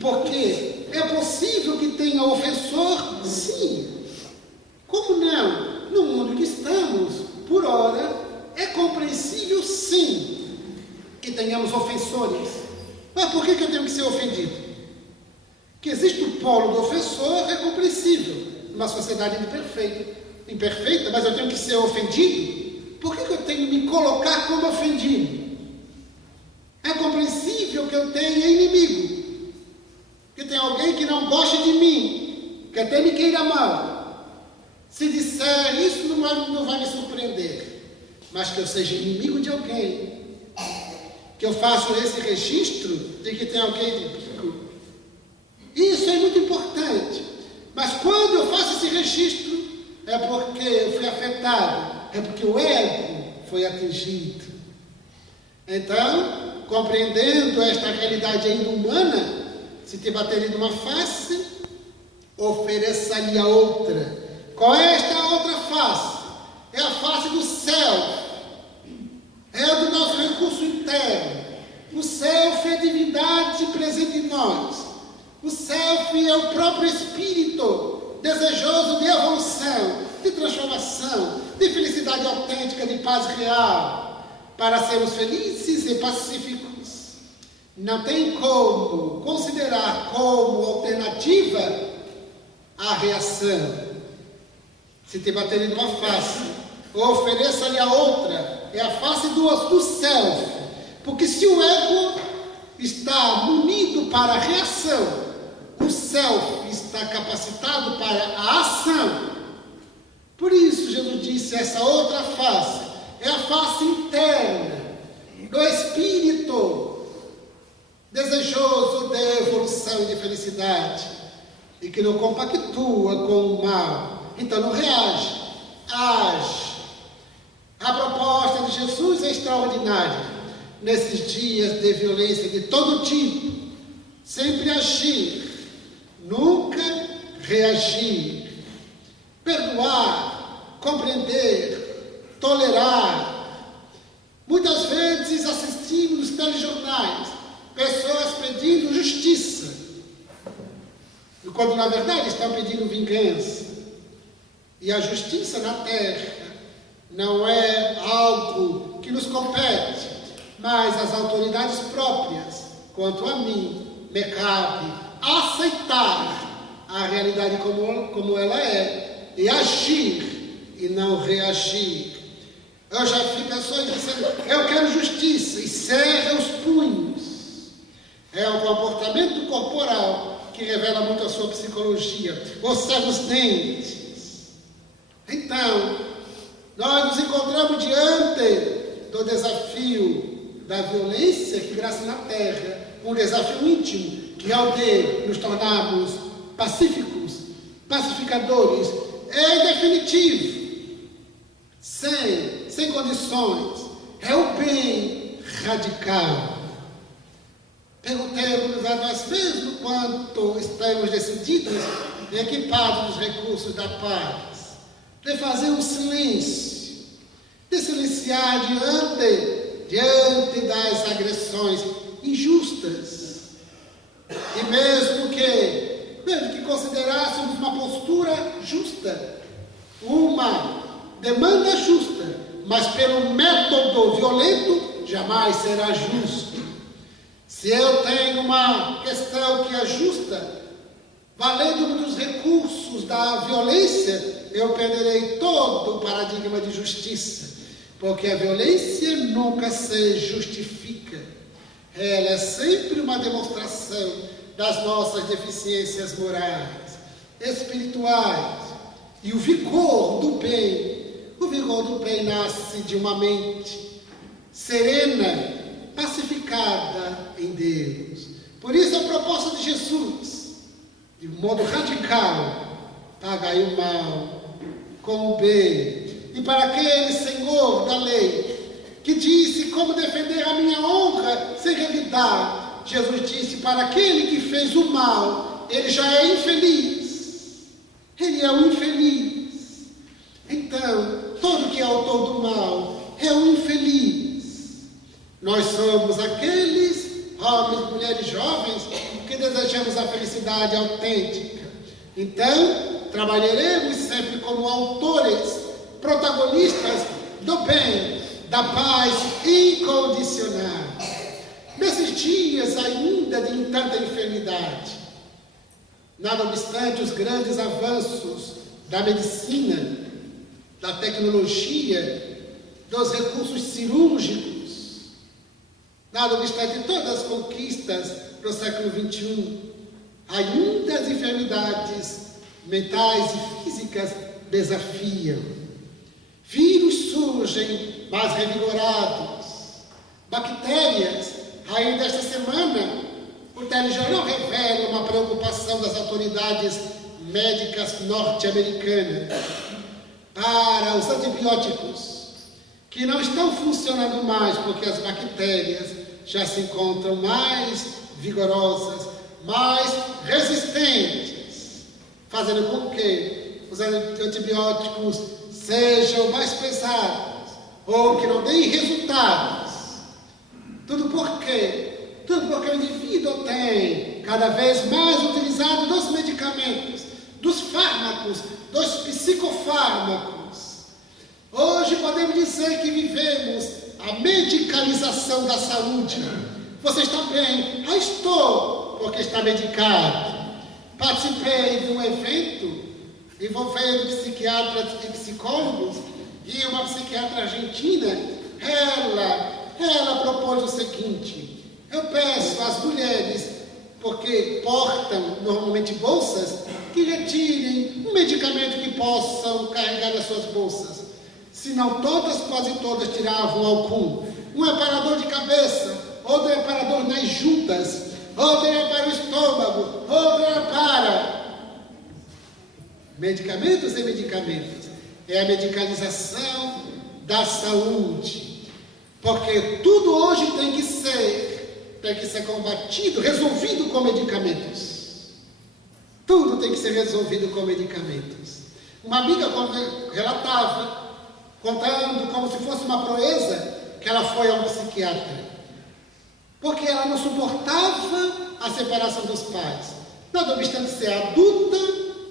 Porque é possível que tenha ofensor? Sim. Como não? No mundo que estamos, por hora, é compreensível sim que tenhamos ofensores. Mas por que eu tenho que ser ofendido? Que existe o polo do ofensor, é compreensível. Numa sociedade imperfeita, mas eu tenho que ser ofendido? Por que eu tenho que me colocar como ofendido? É compreensível que eu tenha inimigo. Que tem alguém que não gosta de mim, que até me queira mal. Se disser isso, não vai me surpreender. Mas que eu seja inimigo de alguém, que eu faço esse registro de que tem alguém inimigo. Isso é muito importante. Mas quando eu faço esse registro, é porque eu fui afetado, é porque o ego foi atingido. Então, compreendendo esta realidade ainda humana, se te baterem numa face, ofereça-lhe a outra. Qual é esta outra face? É a face do self, é do nosso recurso interno. O self é divindade presente em nós. O self é o próprio espírito desejoso de evolução, de transformação, de felicidade autêntica, de paz real, para sermos felizes e pacíficos. Não tem como considerar como alternativa a reação. Se te baterem numa face, ofereça-lhe a outra. É a face do self. Porque se o ego está munido para a reação, o self está capacitado para a ação. Por isso Jesus disse, essa outra face é a face interna do espírito desejoso de evolução e de felicidade, e que não compactua com o mal. Então não reage, age. A proposta de Jesus é extraordinária. Nesses dias de violência de todo tipo, sempre agir, nunca reagir. Perdoar, compreender, tolerar. Muitas vezes assistimos nos telejornais pessoas pedindo justiça, e quando na verdade estão pedindo vingança. E a justiça na terra não é algo que nos compete, mas as autoridades próprias, quanto a mim, me cabe aceitar a realidade como ela é e agir e não reagir. Eu já vi pessoas dizendo, eu quero justiça, e cerra os punhos. É um comportamento corporal que revela muito a sua psicologia. Ou cerra os dentes. Então, nós nos encontramos diante do desafio da violência que graça na terra, um desafio íntimo, que é o de nos tornarmos pacíficos, pacificadores, é definitivo, sem condições, é o bem radical. Perguntemos a nós mesmos quanto estamos decididos, equipados dos recursos da paz, de fazer um silêncio, de silenciar diante das agressões injustas. E mesmo que considerássemos uma postura justa, uma demanda justa, mas pelo método violento, jamais será justo. Se eu tenho uma questão que é justa, valendo dos recursos da violência, eu perderei todo o paradigma de justiça, porque a violência nunca se justifica. Ela é sempre uma demonstração das nossas deficiências morais, espirituais. E o vigor do bem nasce de uma mente serena, pacificada em Deus. Por isso a proposta de Jesus, de modo radical, pagai o mal com o bem. E para aquele Senhor da lei, que disse como defender a minha honra sem revidar, Jesus disse, para aquele que fez o mal, ele já é infeliz. Ele é um infeliz. Então, todo que é autor do mal é um infeliz. Nós somos aqueles homens, mulheres jovens que desejamos a felicidade autêntica. Então, trabalharemos sempre como autores, protagonistas do bem, da paz incondicional. Nesses dias ainda de tanta enfermidade, nada obstante os grandes avanços da medicina, da tecnologia, dos recursos cirúrgicos, nada obstante todas as conquistas do século XXI, ainda as enfermidades mentais e físicas desafiam. Vírus surgem mais revigorados. Bactérias, ainda esta semana, o telejornal revela uma preocupação das autoridades médicas norte-americanas para os antibióticos, que não estão funcionando mais porque as bactérias já se encontram mais vigorosas, mais resistentes, fazendo com que os antibióticos sejam mais pesados ou que não deem resultados. Tudo porque o indivíduo tem cada vez mais utilizado dos medicamentos, dos fármacos, dos psicofármacos. Hoje podemos dizer que vivemos a medicalização da saúde. Você está bem? Estou, porque está medicado. Participei de um evento envolvendo psiquiatras e psicólogos, e uma psiquiatra argentina, ela propôs o seguinte: eu peço às mulheres, porque portam normalmente bolsas, que retirem um medicamento que possam carregar nas suas bolsas. Se não todas, quase todas tiravam algum. Um reparador de cabeça, outro reparador nas juntas, outro para o estômago, outro para medicamentos e medicamentos. É a medicalização da saúde. Porque tudo hoje tem que ser combatido, resolvido com medicamentos. Tudo tem que ser resolvido com medicamentos. Uma amiga relatava, contando como se fosse uma proeza, que ela foi a um psiquiatra. Porque ela não suportava a separação dos pais. Não obstante ser adulta,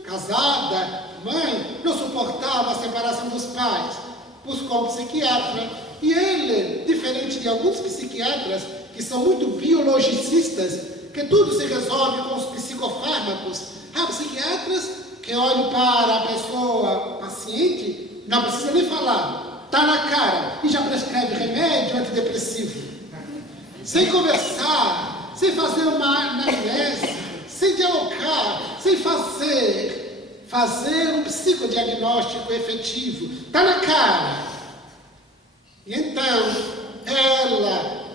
casada, mãe, não suportava a separação dos pais. Buscou um psiquiatra. E ele, diferente de alguns psiquiatras, que são muito biologicistas, que tudo se resolve com os psicofármacos, há psiquiatras que olham para a pessoa, paciente, não precisa nem falar, está na cara, e já prescreve remédio antidepressivo. Sem conversar, sem fazer uma anamnese, sem dialogar, sem fazer um psicodiagnóstico efetivo. Está na cara. E então, ela,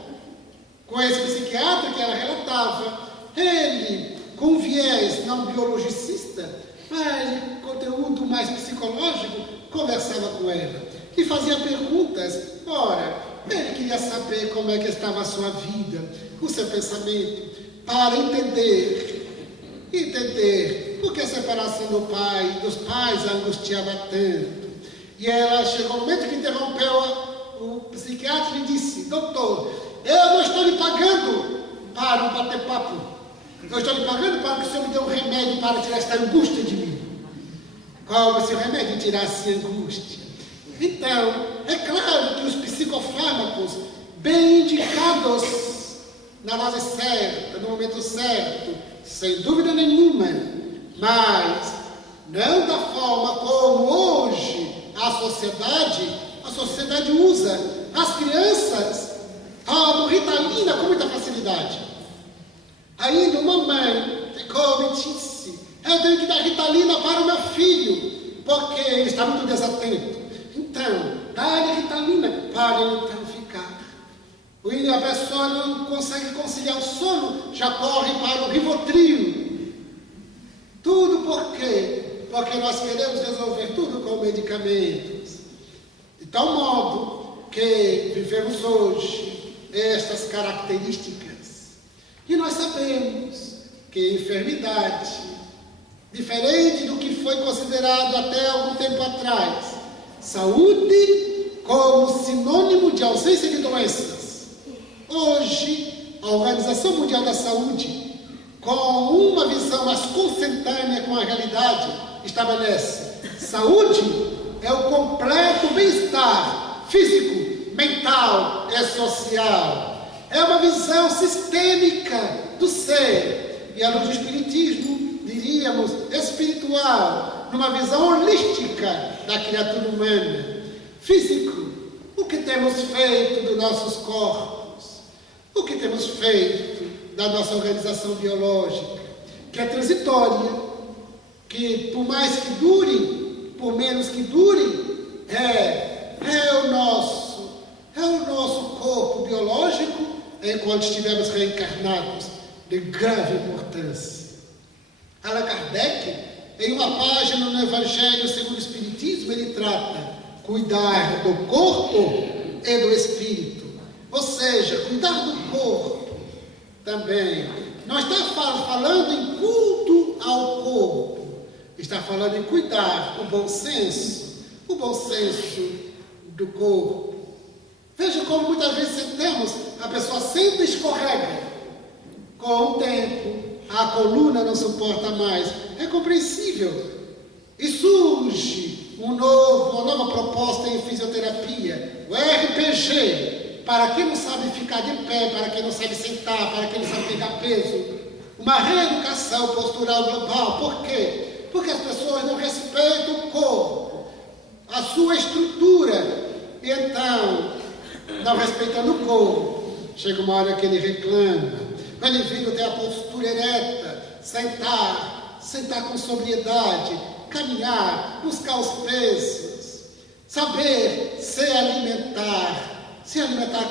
com esse psiquiatra que ela relatava, ele, com viés não biologicista, mas conteúdo mais psicológico, conversava com ela e fazia perguntas. Ora, ele queria saber como é que estava a sua vida, o seu pensamento, para entender por que a separação dos pais a angustiava tanto. E ela chegou no momento que interrompeu o psiquiatra e disse: doutor, eu não estou lhe pagando para um bater papo. Eu estou lhe pagando para que o senhor me dê um remédio para tirar esta angústia de mim. Como se o remédio tirasse a angústia. Então, é claro que os psicofármacos, bem indicados na dose certa, no momento certo, sem dúvida nenhuma, mas não da forma como hoje a sociedade usa. As crianças tomam Ritalina com muita facilidade. Ainda uma mãe ficou mentir-se: eu tenho que dar Ritalina para o meu filho, porque ele está muito desatento. Então, dá-lhe Ritalina para ele então ficar. E a pessoa não consegue conciliar o sono, já corre para o Rivotril. Tudo por quê? Porque nós queremos resolver tudo com medicamentos. De tal modo que vivemos hoje estas características. E nós sabemos que enfermidade, diferente do que foi considerado até algum tempo atrás, saúde como sinônimo de ausência de doenças. Hoje, a Organização Mundial da Saúde, com uma visão mais consentânea com a realidade, estabelece: saúde é o completo bem-estar físico, mental e social. É uma visão sistêmica do ser. E a luz do espiritismo, diríamos, espiritual, numa visão holística da criatura humana. Físico, o que temos feito dos nossos corpos? O que temos feito da nossa organização biológica, que é transitória, que por mais que dure, por menos que dure, é o nosso corpo biológico, enquanto estivermos reencarnados, de grave importância. Allan Kardec, em uma página no Evangelho segundo o Espiritismo, ele trata: cuidar do corpo e do espírito. Ou seja, cuidar do corpo também. Não está falando em culto ao corpo. Está falando em cuidar o bom senso do corpo. Veja como muitas vezes sentamos, a pessoa senta e escorrega. Com o tempo, a coluna não suporta mais. É compreensível. E surge uma nova proposta em fisioterapia, o RPG, para quem não sabe ficar de pé, para quem não sabe sentar, para quem não sabe pegar peso. Uma reeducação postural global. Por quê? Porque as pessoas não respeitam o corpo, a sua estrutura. E então, não respeitando o corpo, chega uma hora que ele reclama. O indivíduo tem a postura ereta, sentar com sobriedade, caminhar, buscar os pesos, saber se alimentar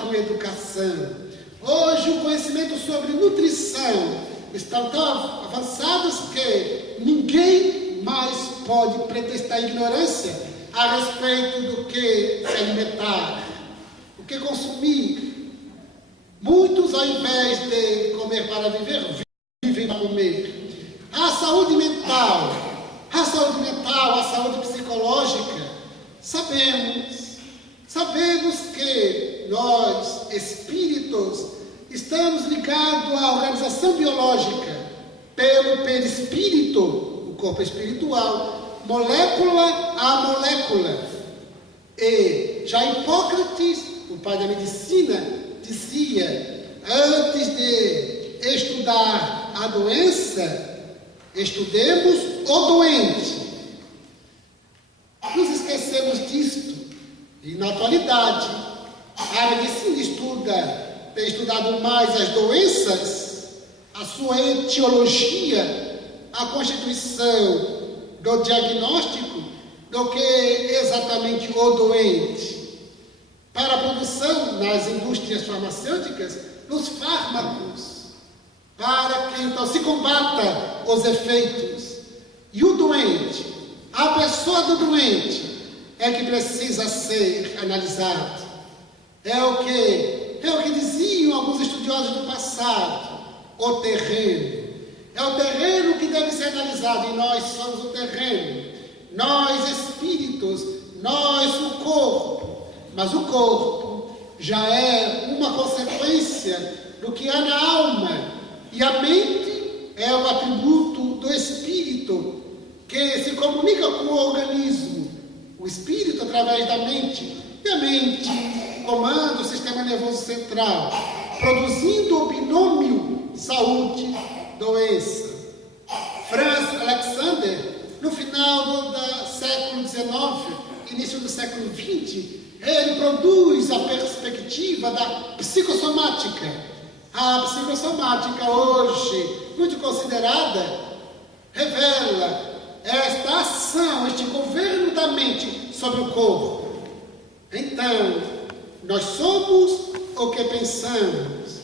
com educação. Hoje o conhecimento sobre nutrição estão tão avançados que ninguém mais pode pretextar ignorância a respeito do que se alimentar, o que consumir. Muitos, ao invés de comer para viver, vivem para comer. A saúde mental, a saúde psicológica, sabemos que nós, espíritos, estamos ligados à organização biológica pelo perispírito, o corpo espiritual, molécula a molécula. E já Hipócrates, o pai da medicina, dizia, antes de estudar a doença, estudemos o doente. Nos esquecemos disto. E na atualidade, a medicina tem estudado mais as doenças, a sua etiologia, a constituição do diagnóstico, do que exatamente o doente. Para a produção nas indústrias farmacêuticas, nos fármacos, para que então se combata os efeitos. E o doente, a pessoa do doente, é que precisa ser analisado. É o que diziam alguns estudiosos do passado, o terreno. É o terreno que deve ser analisado, e nós somos o terreno. Nós, espíritos, nós, o corpo. Mas o corpo já é uma consequência do que há na alma. E a mente é o atributo do espírito, que se comunica com o organismo. O espírito através da mente. E a mente comanda o sistema nervoso central, produzindo o binômio saúde-doença. Franz Alexander, no final do século XIX, início do século XX, ele produz a perspectiva da psicossomática. A psicossomática, hoje muito considerada, revela esta ação, este governo da mente sobre o corpo. Então, nós somos o que pensamos.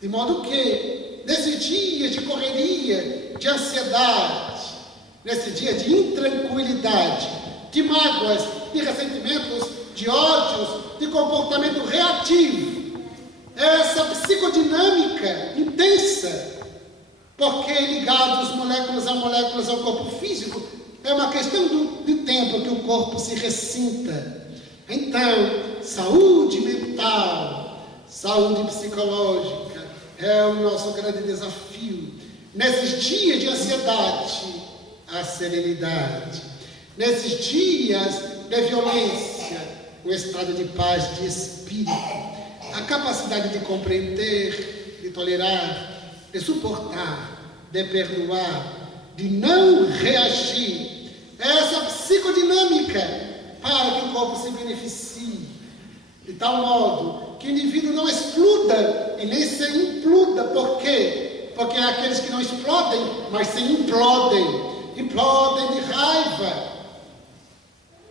De modo que, nesses dias de correria, de ansiedade, nesse dia de intranquilidade, de mágoas, de ressentimentos, de ódios, de comportamento reativo, essa psicodinâmica intensa, porque ligados moléculas a moléculas ao corpo físico, é uma questão de tempo que o corpo se ressinta. Então, saúde mental, saúde psicológica, é o nosso grande desafio. Nesses dias de ansiedade, a serenidade. Nesses dias de violência, um estado de paz de espírito, a capacidade de compreender, de tolerar, de suportar, de perdoar, de não reagir. Essa psicodinâmica para que o corpo se beneficie, de tal modo que o indivíduo não exploda e nem se imploda. Por quê? Porque é aqueles que não explodem, mas se implodem de raiva,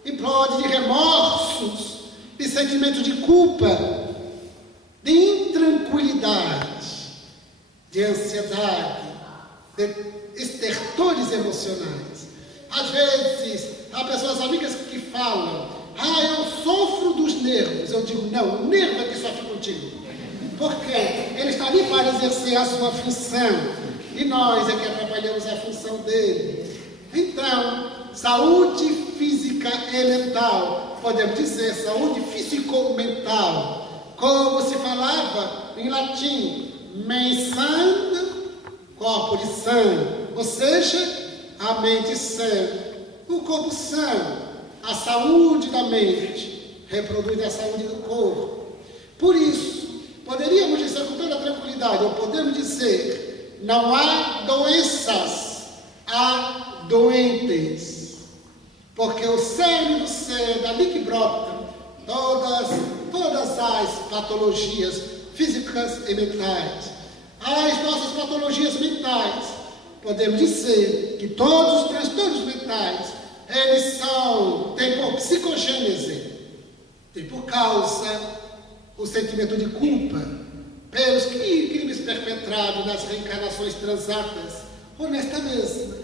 implode de remorsos, de sentimento de culpa, de intranquilidade, de ansiedade, de estertores emocionais. Às vezes, há pessoas amigas que falam, eu sofro dos nervos. Eu digo, não, o nervo é que sofre contigo. Porque ele está ali para exercer a sua função. E nós é que atrapalhamos a função dele. Então, saúde física e mental, podemos dizer saúde físico-mental, como se falava em latim, mens sana, corpo de sã, ou seja, a mente sã, o corpo sã, a saúde da mente reproduz a saúde do corpo. Por isso, poderíamos dizer com toda tranquilidade, ou podemos dizer, não há doenças, há doentes. Porque o cerne do ser, dali que brotam todas as patologias físicas e mentais. As nossas patologias mentais, podemos dizer que todos os transtornos mentais, eles têm por psicogênese, tem por causa o sentimento de culpa pelos crimes perpetrados nas reencarnações transatas ou nesta mesma.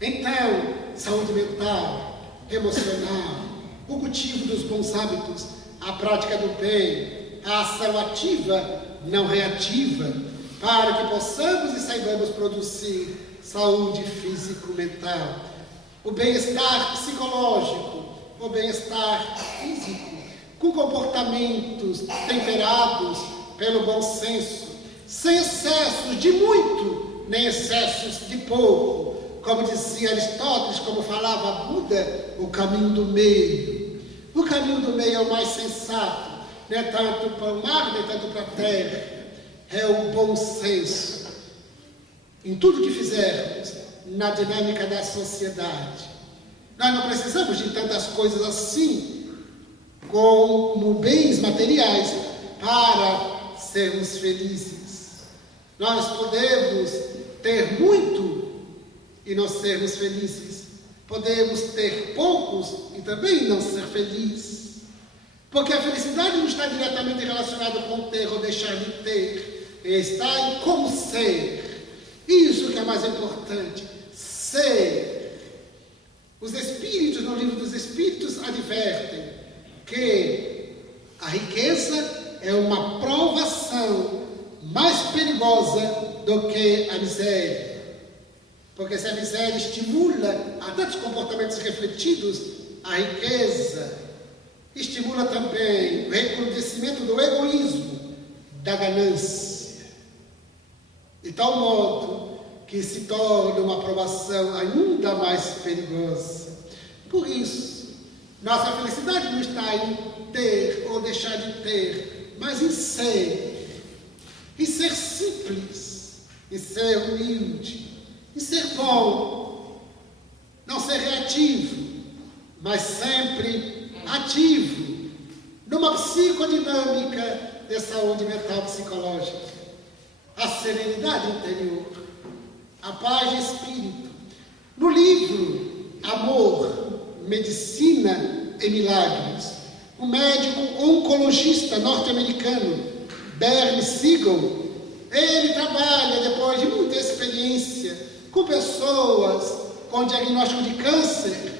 Então, saúde mental, emocional, o cultivo dos bons hábitos, a prática do bem, a ação ativa, não reativa, para que possamos e saibamos produzir saúde físico-mental, o bem-estar psicológico, o bem-estar físico, com comportamentos temperados pelo bom senso, sem excessos de muito, nem excessos de pouco. Como dizia Aristóteles, como falava Buda, o caminho do meio. O caminho do meio é o mais sensato, não é tanto para o mar, nem tanto para a terra. É o bom senso em tudo que fizermos na dinâmica da sociedade. Nós não precisamos de tantas coisas assim, como bens materiais, para sermos felizes. Nós podemos ter muito e não sermos felizes. Podemos ter poucos e também não ser felizes. Porque a felicidade não está diretamente relacionada com ter ou deixar de ter. Está em como ser. Isso que é mais importante. Ser. Os Espíritos, no livro dos Espíritos, advertem que a riqueza é uma provação mais perigosa do que a miséria. Porque se a miséria estimula a tantos comportamentos refletidos, a riqueza estimula também o recrudescimento do egoísmo, da ganância. De tal modo que se torna uma aprovação ainda mais perigosa. Por isso, nossa felicidade não está em ter ou deixar de ter, mas em ser. Em ser simples, em ser humilde, em ser bom, não ser reativo, mas sempre ativo, numa psicodinâmica de saúde mental psicológica. A serenidade interior, a paz de espírito. No livro Amor, Medicina e Milagres, o médico oncologista norte-americano Bernie Siegel, ele trabalha, depois de muita experiência, com pessoas com diagnóstico de câncer.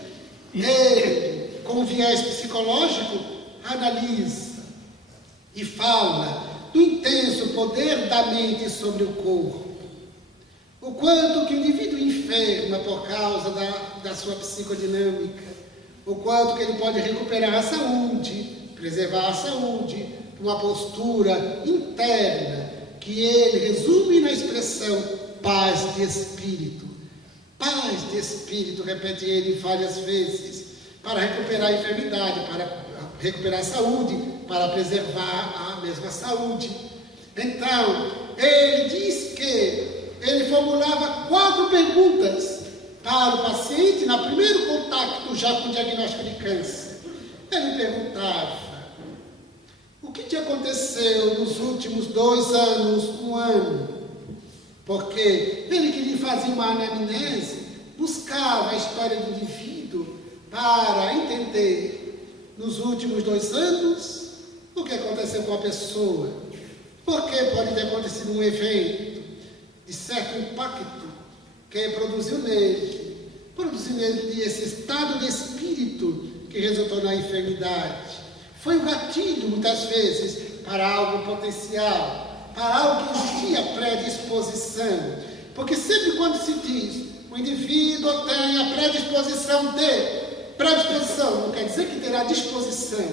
Ele, com viés psicológico, analisa e fala do intenso poder da mente sobre o corpo. O quanto que o indivíduo enferma por causa da sua psicodinâmica, o quanto que ele pode recuperar a saúde, preservar a saúde, uma postura interna, que ele resume na expressão paz de espírito. Paz de espírito, repete ele várias vezes, para recuperar a enfermidade, para recuperar a saúde, para preservar a mesma saúde. Então, ele diz que ele formulava 4 perguntas para o paciente, no primeiro contato já com o diagnóstico de câncer. Ele perguntava: o que te aconteceu nos últimos 2 anos, 1 ano? Porque ele queria fazer uma anamnese, buscava a história do indivíduo para entender nos últimos 2 anos o que aconteceu com a pessoa. Porque pode ter acontecido um evento de certo impacto que produziu nele esse estado de espírito que resultou na enfermidade. Foi um gatilho, muitas vezes, para algo potencial, para algo que existia predisposição. Porque sempre quando se diz, o indivíduo tem a predisposição não quer dizer que terá disposição.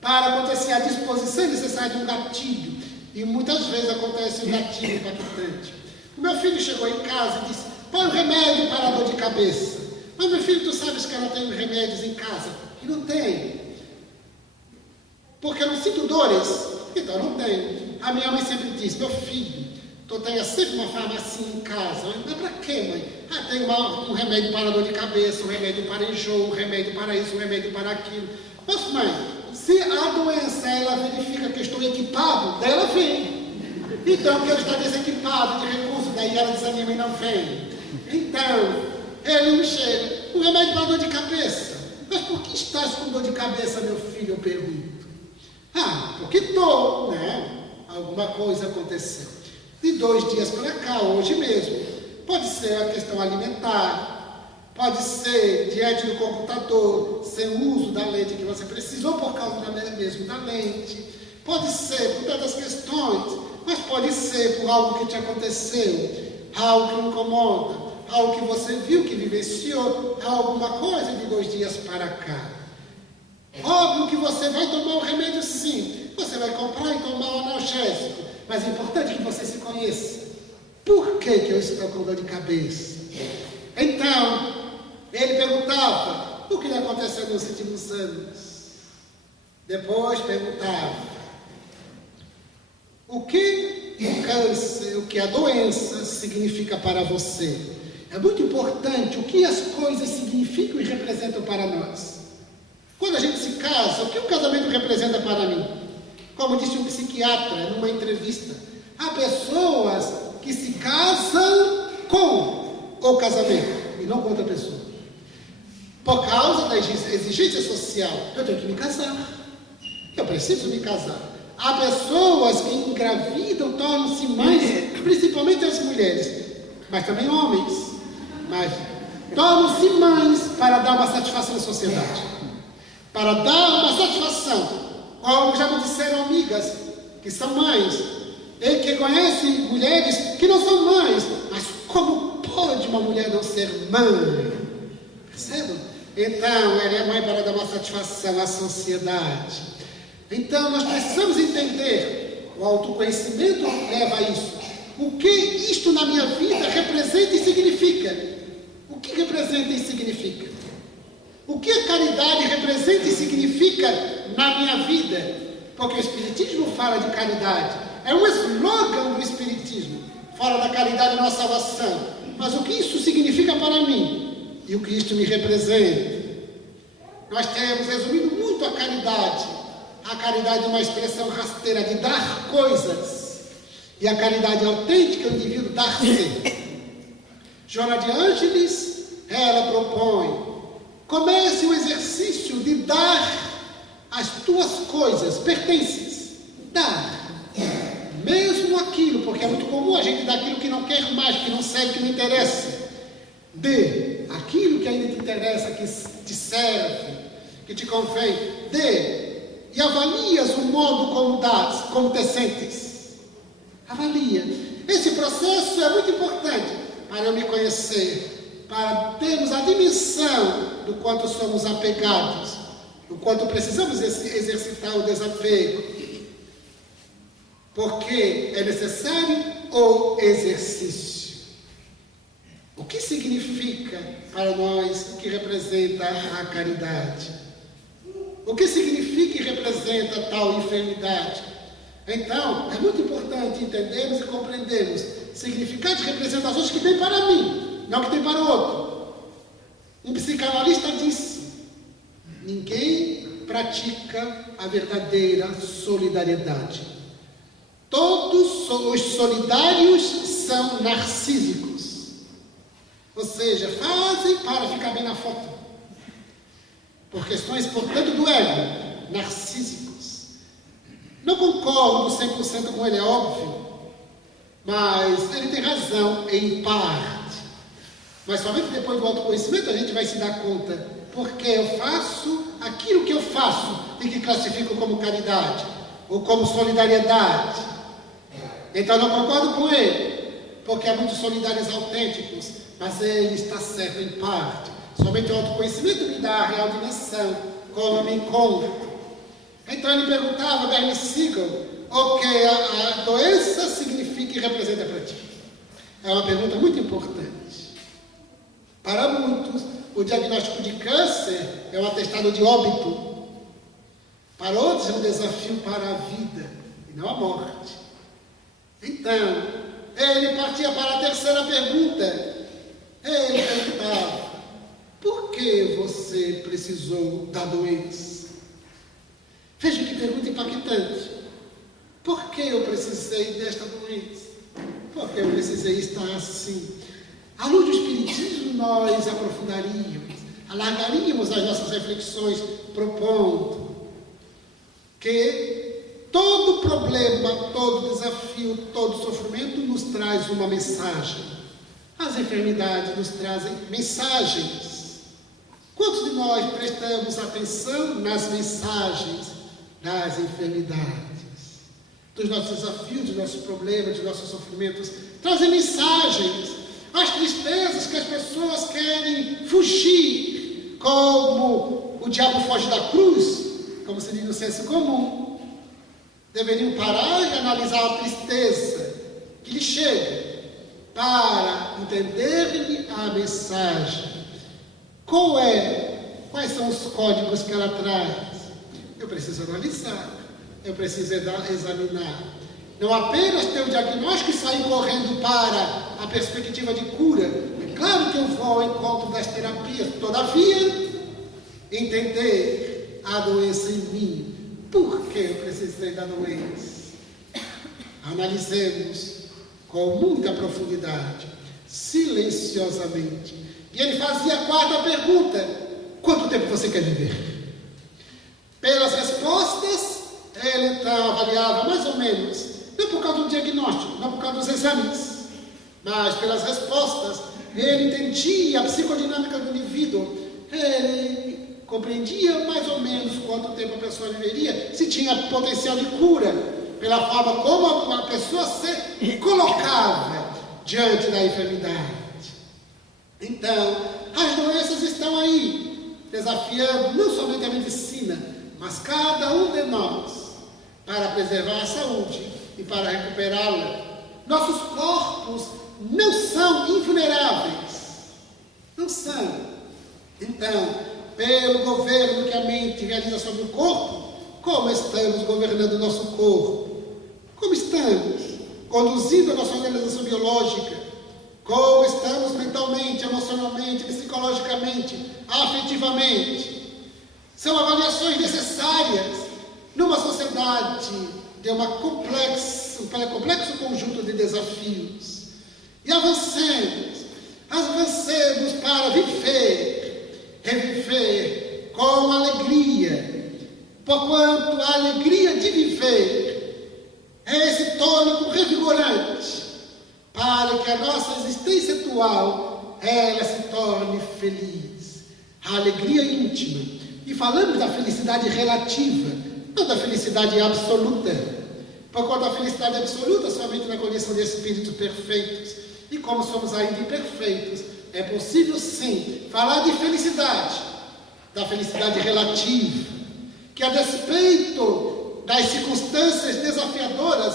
Para acontecer a disposição é necessário um gatilho. E muitas vezes acontece um gatilho impactante. O meu filho chegou em casa e disse, põe um remédio para a dor de cabeça. Mas meu filho, tu sabes que eu não tenho remédios em casa? E não tem. Porque eu não sinto dores. Então eu não tenho. A minha mãe sempre diz, meu filho, tu tenha sempre uma farmácia em casa. Mas para quê, mãe? Tem um remédio para dor de cabeça, um remédio para enjoo, um remédio para isso, um remédio para aquilo. Mas mãe, se a doença ela verifica que eu estou equipado, daí ela vem. Então, que eu estou desequipado de recursos, daí ela desanima e não vem. Então, ele me chega, um remédio para dor de cabeça. Mas por que estás com dor de cabeça, meu filho? Eu pergunto. Porque estou, né? Alguma coisa aconteceu. De 2 dias para cá, hoje mesmo. Pode ser a questão alimentar, pode ser diante do computador, sem o uso da lente que você precisou por causa mesmo da lente. Pode ser por tantas questões, mas pode ser por algo que te aconteceu, algo que incomoda, algo que você viu, que vivenciou, alguma coisa de 2 dias para cá. Óbvio que você vai tomar o remédio sim, você vai comprar e tomar o analgésico, mas é importante que você se conheça. Por que eu estou com dor de cabeça? Então, ele perguntava o que lhe aconteceu nos últimos anos. Depois perguntava o que o câncer, o que a doença significa para você. É muito importante o que as coisas significam e representam para nós. Quando a gente se casa, o que o casamento representa para mim? Como disse um psiquiatra numa entrevista, há pessoas que se casam com o casamento e não com outra pessoa. Por causa da exigência social, eu tenho que me casar. Eu preciso me casar. Há pessoas que engravidam, tornam-se mães, principalmente as mulheres, mas também homens. Mas tornam-se mães para dar uma satisfação à sociedade. Para dar uma satisfação. Como já me disseram amigas que são mães, e que conhecem mulheres que não são mães. Mas como pode uma mulher não ser mãe? Percebam? Então, ela é mãe para dar uma satisfação à sociedade. Então, nós precisamos entender, o autoconhecimento leva a isso. O que isto na minha vida representa e significa? O que representa e significa? O que a caridade representa e significa na minha vida? Porque o Espiritismo fala de caridade. É um slogan do Espiritismo. Fala da caridade e nossa salvação. Mas o que isso significa para mim? E o que isto me representa? Nós temos resumido muito a caridade. A caridade é uma expressão rasteira de dar coisas. E a caridade autêntica é o indivíduo dar-se. Joana de Ângeles, ela propõe: comece o exercício de dar as tuas coisas, pertences. Dar. Mesmo aquilo, porque é muito comum a gente dar aquilo que não quer mais, que não serve, que não interessa. Dê aquilo que ainda te interessa, que te serve, que te convém. Dê. E avalias o modo como dás, como te sentes. Avalia. Esse processo é muito importante para eu me conhecer, para termos a dimensão do quanto somos apegados, do quanto precisamos exercitar o desapego. Porque é necessário o exercício. O que significa para nós, o que representa a caridade? O que significa e representa tal enfermidade? Então, é muito importante entendermos e compreendermos significados e representações que tem para mim, não que tem para o outro. Um psicanalista disse: ninguém pratica a verdadeira solidariedade. Todos os solidários são narcísicos. Ou seja, fazem para ficar bem na foto. Por questões, portanto, do ego, narcísicos. Não concordo 100% com ele, é óbvio. Mas ele tem razão em parte. Mas somente depois do autoconhecimento a gente vai se dar conta. Porque eu faço aquilo que eu faço e que classifico como caridade ou como solidariedade. Então eu não concordo com ele, porque há muitos solidários autênticos, mas ele está certo em parte. Somente o autoconhecimento me dá a real dimensão, como eu me encontro. Então ele perguntava, Bernie Siegel, o que a doença significa e representa para ti. É uma pergunta muito importante. Para muitos, o diagnóstico de câncer é um atestado de óbito. Para outros é um desafio para a vida e não a morte. Então, ele partia para a terceira pergunta. Ele perguntava, por que você precisou da doença? Veja que pergunta impactante. Por que eu precisei desta doença? Por que eu precisei estar assim? À luz do Espiritismo, nós aprofundaríamos, alargaríamos as nossas reflexões, propondo que todo problema, todo desafio, todo sofrimento nos traz uma mensagem. As enfermidades nos trazem mensagens. Quantos de nós prestamos atenção nas mensagens das enfermidades? Dos nossos desafios, dos nossos problemas, dos nossos sofrimentos, trazem mensagens. As tristezas que as pessoas querem fugir, como o diabo foge da cruz, como se diz no senso comum, deveriam parar e analisar a tristeza que lhe chega, para entender-lhe a mensagem. Quais são os códigos que ela traz? Eu preciso analisar, eu preciso examinar. Não apenas ter o diagnóstico e sair correndo para a perspectiva de cura. É claro que eu vou ao encontro das terapias, todavia, entender a doença em mim. Por que eu precisei da doença? Analisemos com muita profundidade, silenciosamente. E ele fazia a quarta pergunta: quanto tempo você quer viver? Pelas respostas, ele então avaliava mais ou menos, não por causa do diagnóstico, não por causa dos exames, mas pelas respostas, ele entendia a psicodinâmica do indivíduo, ele compreendia mais ou menos quanto tempo a pessoa viveria, se tinha potencial de cura, pela forma como a pessoa se colocava diante da enfermidade. Então, as doenças estão aí, desafiando não somente a medicina, mas cada um de nós, para preservar a saúde e para recuperá-la. Nossos corpos não são invulneráveis. Não são. Então, pelo governo que a mente realiza sobre o corpo, como estamos governando o nosso corpo? Como estamos conduzindo a nossa organização biológica? Como estamos mentalmente, emocionalmente, psicologicamente, afetivamente? São avaliações necessárias numa sociedade de um complexo conjunto de desafios. E avancemos para reviver com alegria, porquanto a alegria de viver é esse tônico revigorante para que a nossa existência atual ela se torne feliz. A alegria íntima. E falamos da felicidade relativa, não da felicidade absoluta. Porquanto a felicidade absoluta somente na condição de espíritos perfeitos. E como somos ainda imperfeitos, é possível sim falar de felicidade, da felicidade relativa, que a despeito das circunstâncias desafiadoras,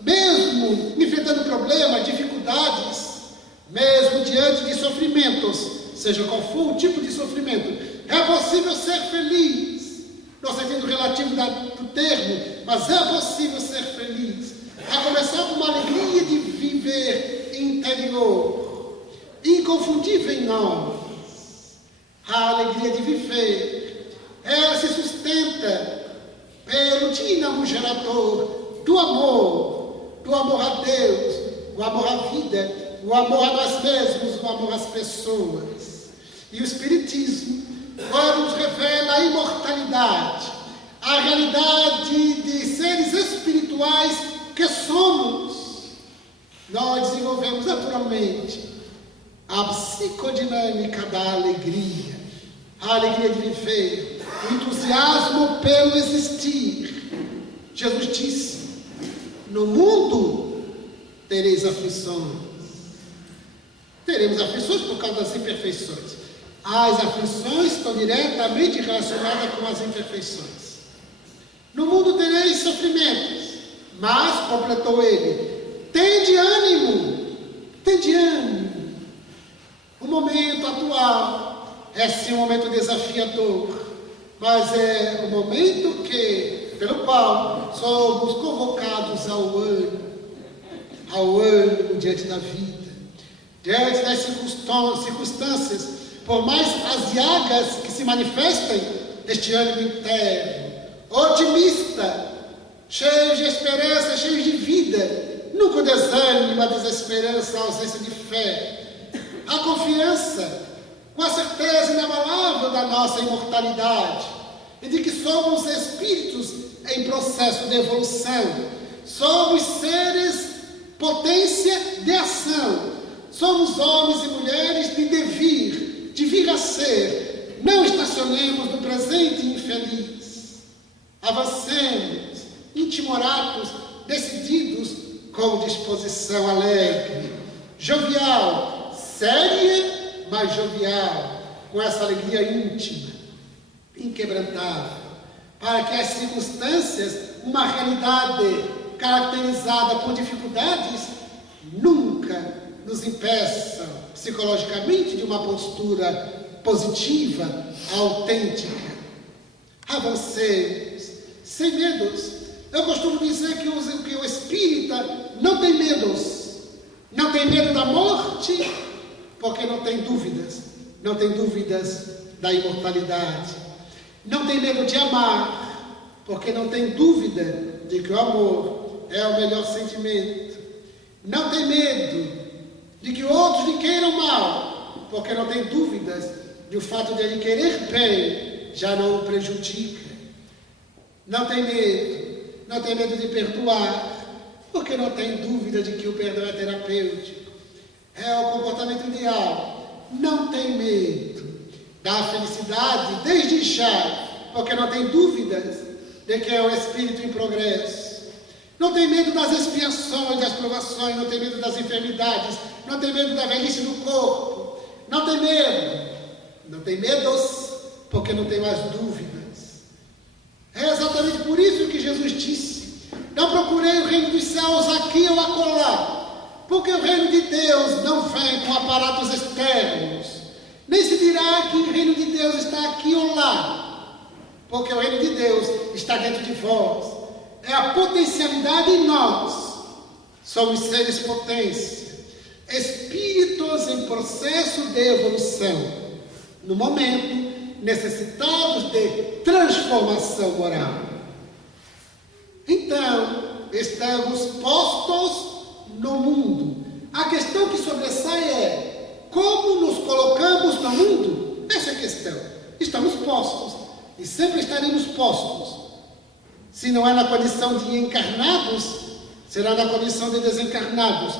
mesmo enfrentando problemas, dificuldades, mesmo diante de sofrimentos, seja qual for o tipo de sofrimento, é possível ser feliz, no sentido relativo do termo, mas é possível ser feliz, a começar com uma alegria de viver interior, inconfundível em nós. A alegria de viver, ela se sustenta pelo dínamo gerador do amor a Deus, o amor à vida, o amor a nós mesmos, o amor às pessoas. E o Espiritismo, quando nos revela a imortalidade, a realidade de seres espirituais que somos, nós desenvolvemos naturalmente a psicodinâmica da alegria, a alegria de viver, o entusiasmo pelo existir. Jesus disse: no mundo tereis aflições. Teremos aflições por causa das imperfeições. As aflições estão diretamente relacionadas com as imperfeições. No mundo tereis sofrimentos, mas, completou ele, tende ânimo, tende ânimo. O momento atual é sim um momento desafiador, mas é um momento pelo qual somos convocados ao ânimo diante da vida, diante das circunstâncias, por mais aziagas que se manifestem, este ânimo interno, otimista, cheio de esperança, cheio de vida, nunca o desânimo, a desesperança, a ausência de fé, a confiança, com a certeza inabalável da nossa imortalidade e de que somos espíritos em processo de evolução, somos seres potência de ação, somos homens e mulheres de vir a ser. Não estacionemos no presente infeliz. Avancemos, intimoratos, decididos, com disposição alegre, jovial, séria, mas jovial, com essa alegria íntima, inquebrantável, para que as circunstâncias, uma realidade caracterizada por dificuldades, nunca nos impeçam psicologicamente de uma postura positiva, autêntica. Avancemos, sem medos. Eu costumo dizer que o espírita não tem medos. Não tem medo da morte, porque não tem dúvidas da imortalidade. Não tem medo de amar, porque não tem dúvida de que o amor é o melhor sentimento. Não tem medo de que outros lhe queiram mal, porque não tem dúvidas de o fato de ele querer bem já não o prejudica. Não tem medo de perdoar, porque não tem dúvida de que o perdão é terapêutico, é o comportamento ideal. Não tem medo da felicidade desde já, porque não tem dúvidas de que é o espírito em progresso. Não tem medo das expiações, das provações, não tem medo das enfermidades, não tem medo da velhice do corpo, não tem medos, porque não tem mais dúvidas. É exatamente por isso que Jesus disse: não procurei o reino dos céus aqui ou acolá, porque o reino de Deus não vem com aparatos externos, nem se dirá que o reino de Deus está aqui ou lá, porque o reino de Deus está dentro de vós, é a potencialidade em nós. Somos seres potência, espíritos em processo de evolução, no momento necessitados de transformação moral. Então, estamos postos no mundo. A questão que sobressai é: como nos colocamos no mundo? Essa é a questão. Estamos postos e sempre estaremos postos. Se não é na condição de encarnados, será na condição de desencarnados.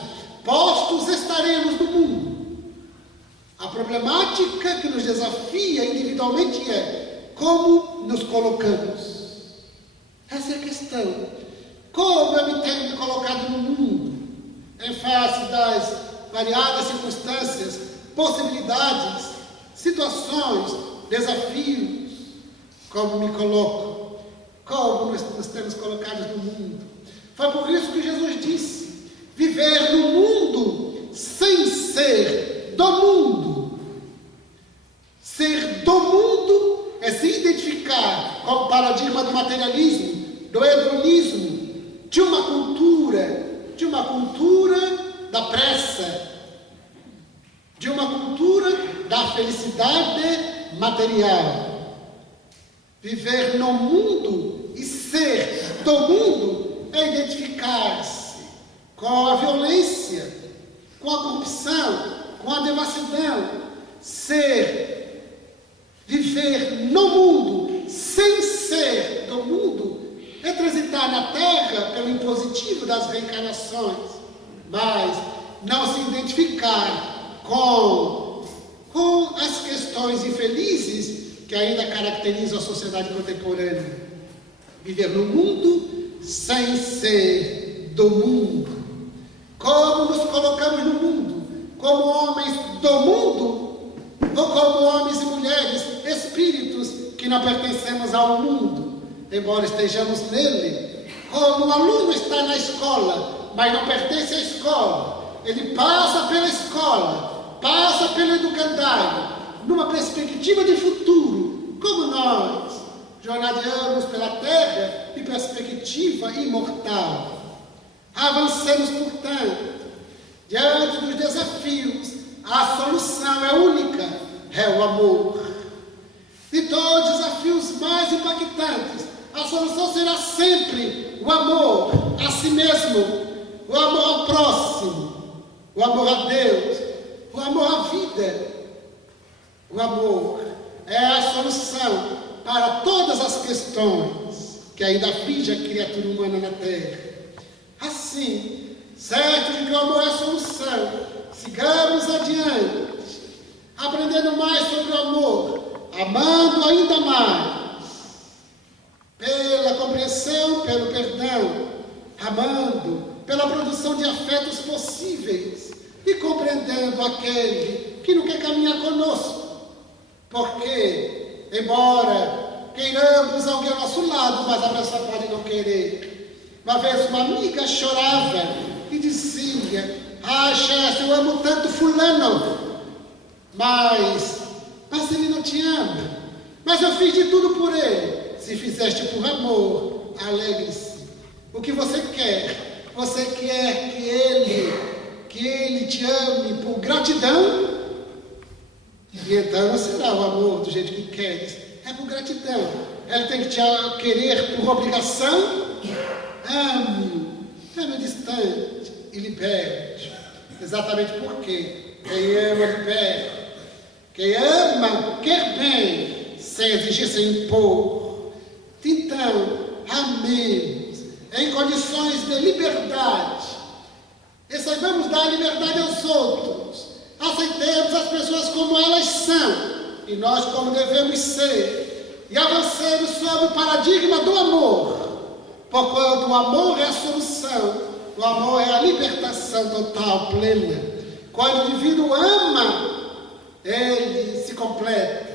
Postos estaremos no mundo. A problemática que nos desafia individualmente é: como nos colocamos? Essa é a questão. Como eu me tenho colocado no mundo, em face das variadas circunstâncias, possibilidades, situações, desafios? Como me coloco? Como nos temos colocados no mundo? Foi por isso que Jesus disse: viver no mundo sem ser do mundo. Ser do mundo é se identificar com o paradigma do materialismo, do hedonismo, de uma cultura da pressa, de uma cultura da felicidade material. Viver no mundo e ser do mundo é identificar-se com a violência, com a corrupção, com a devassidão. Viver no mundo sem ser do mundo é transitar na Terra pelo impositivo das reencarnações, mas não se identificar com as questões infelizes que ainda caracterizam a sociedade contemporânea. Viver no mundo sem ser do mundo. Como nos colocamos no mundo? Como homens do mundo? Ou como homens e mulheres, espíritos que não pertencemos ao mundo, embora estejamos nele? Como o aluno está na escola, mas não pertence à escola. Ele passa pela escola, passa pelo educandário, numa perspectiva de futuro, como nós, jornadeamos pela terra em perspectiva imortal. Avancemos, portanto, diante dos desafios, a solução é única, é o amor. De todos os desafios mais impactantes, a solução será sempre o amor a si mesmo, o amor ao próximo, o amor a Deus, o amor à vida. O amor é a solução para todas as questões que ainda afligem a criatura humana na Terra. Assim, certo de que o amor é a solução, sigamos adiante, aprendendo mais sobre o amor, amando ainda mais, pela compreensão, pelo perdão, amando pela produção de afetos possíveis e compreendendo aquele que não quer caminhar conosco. Porque, embora queiramos alguém ao nosso lado, mas a pessoa pode não querer. Uma vez uma amiga chorava e dizia: Chester, eu amo tanto fulano, mas ele não te ama. Mas eu fiz de tudo por ele. Se fizeste por amor, alegre-se. O que você quer? Você quer que ele te ame por gratidão? E então não será o amor do jeito que queres, é por gratidão. Ele tem que te querer por obrigação? Ame distante e liberte. Exatamente porque quem ama libera. Quem ama quer bem, sem exigir, sem impor. Então, amemos em condições de liberdade. E saibamos dar liberdade aos outros. Aceitemos as pessoas como elas são e nós como devemos ser. E avancemos sobre o paradigma do amor. Porquanto o amor é a solução, o amor é a libertação total, plena. Quando o indivíduo ama, ele se completa.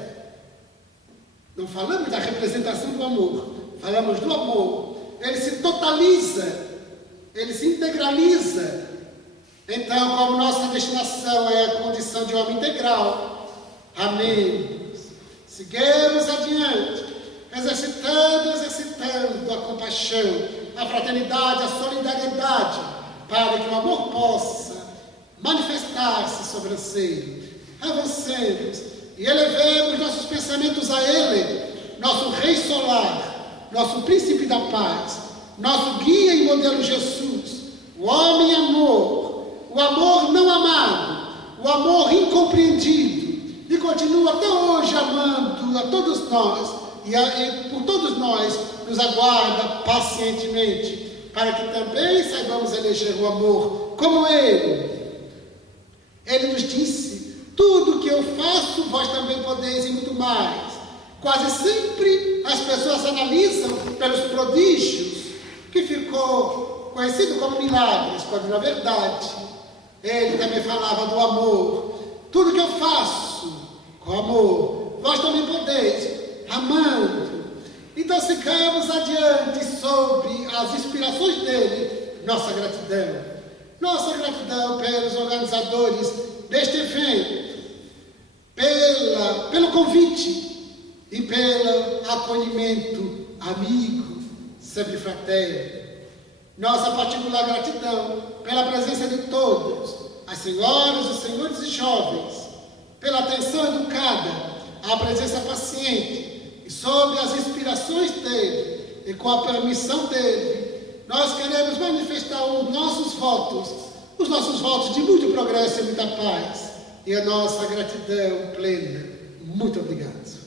Não falamos da representação do amor, falamos do amor. Ele se totaliza, ele se integraliza. Então, como nossa destinação é a condição de homem integral, amemos, seguimos adiante, exercitando a compaixão, a fraternidade, a solidariedade, para que o amor possa manifestar-se sobranceiro. Avancemos e elevemos nossos pensamentos a Ele, nosso Rei Solar, nosso Príncipe da Paz, nosso guia e modelo Jesus, o homem amor, o amor não amado, o amor incompreendido, e continua até hoje amando a todos nós, e por todos nós nos aguarda pacientemente, para que também saibamos eleger o amor como Ele. Ele nos disse: tudo que eu faço, vós também podeis e muito mais. Quase sempre as pessoas analisam pelos prodígios, que ficou conhecido como milagres, quando na verdade Ele também falava do amor. Tudo que eu faço com amor, vós também podeis, amando. Então sigamos adiante sob as inspirações dele. Nossa gratidão pelos organizadores deste evento, pelo convite e pelo acolhimento amigo, sempre fraterno. Nossa particular gratidão pela presença de todos, as senhoras, os senhores e jovens, pela atenção educada, a presença paciente, e sob as inspirações dele e com a permissão dele, nós queremos manifestar os nossos votos de muito progresso e muita paz, e a nossa gratidão plena. Muito obrigado.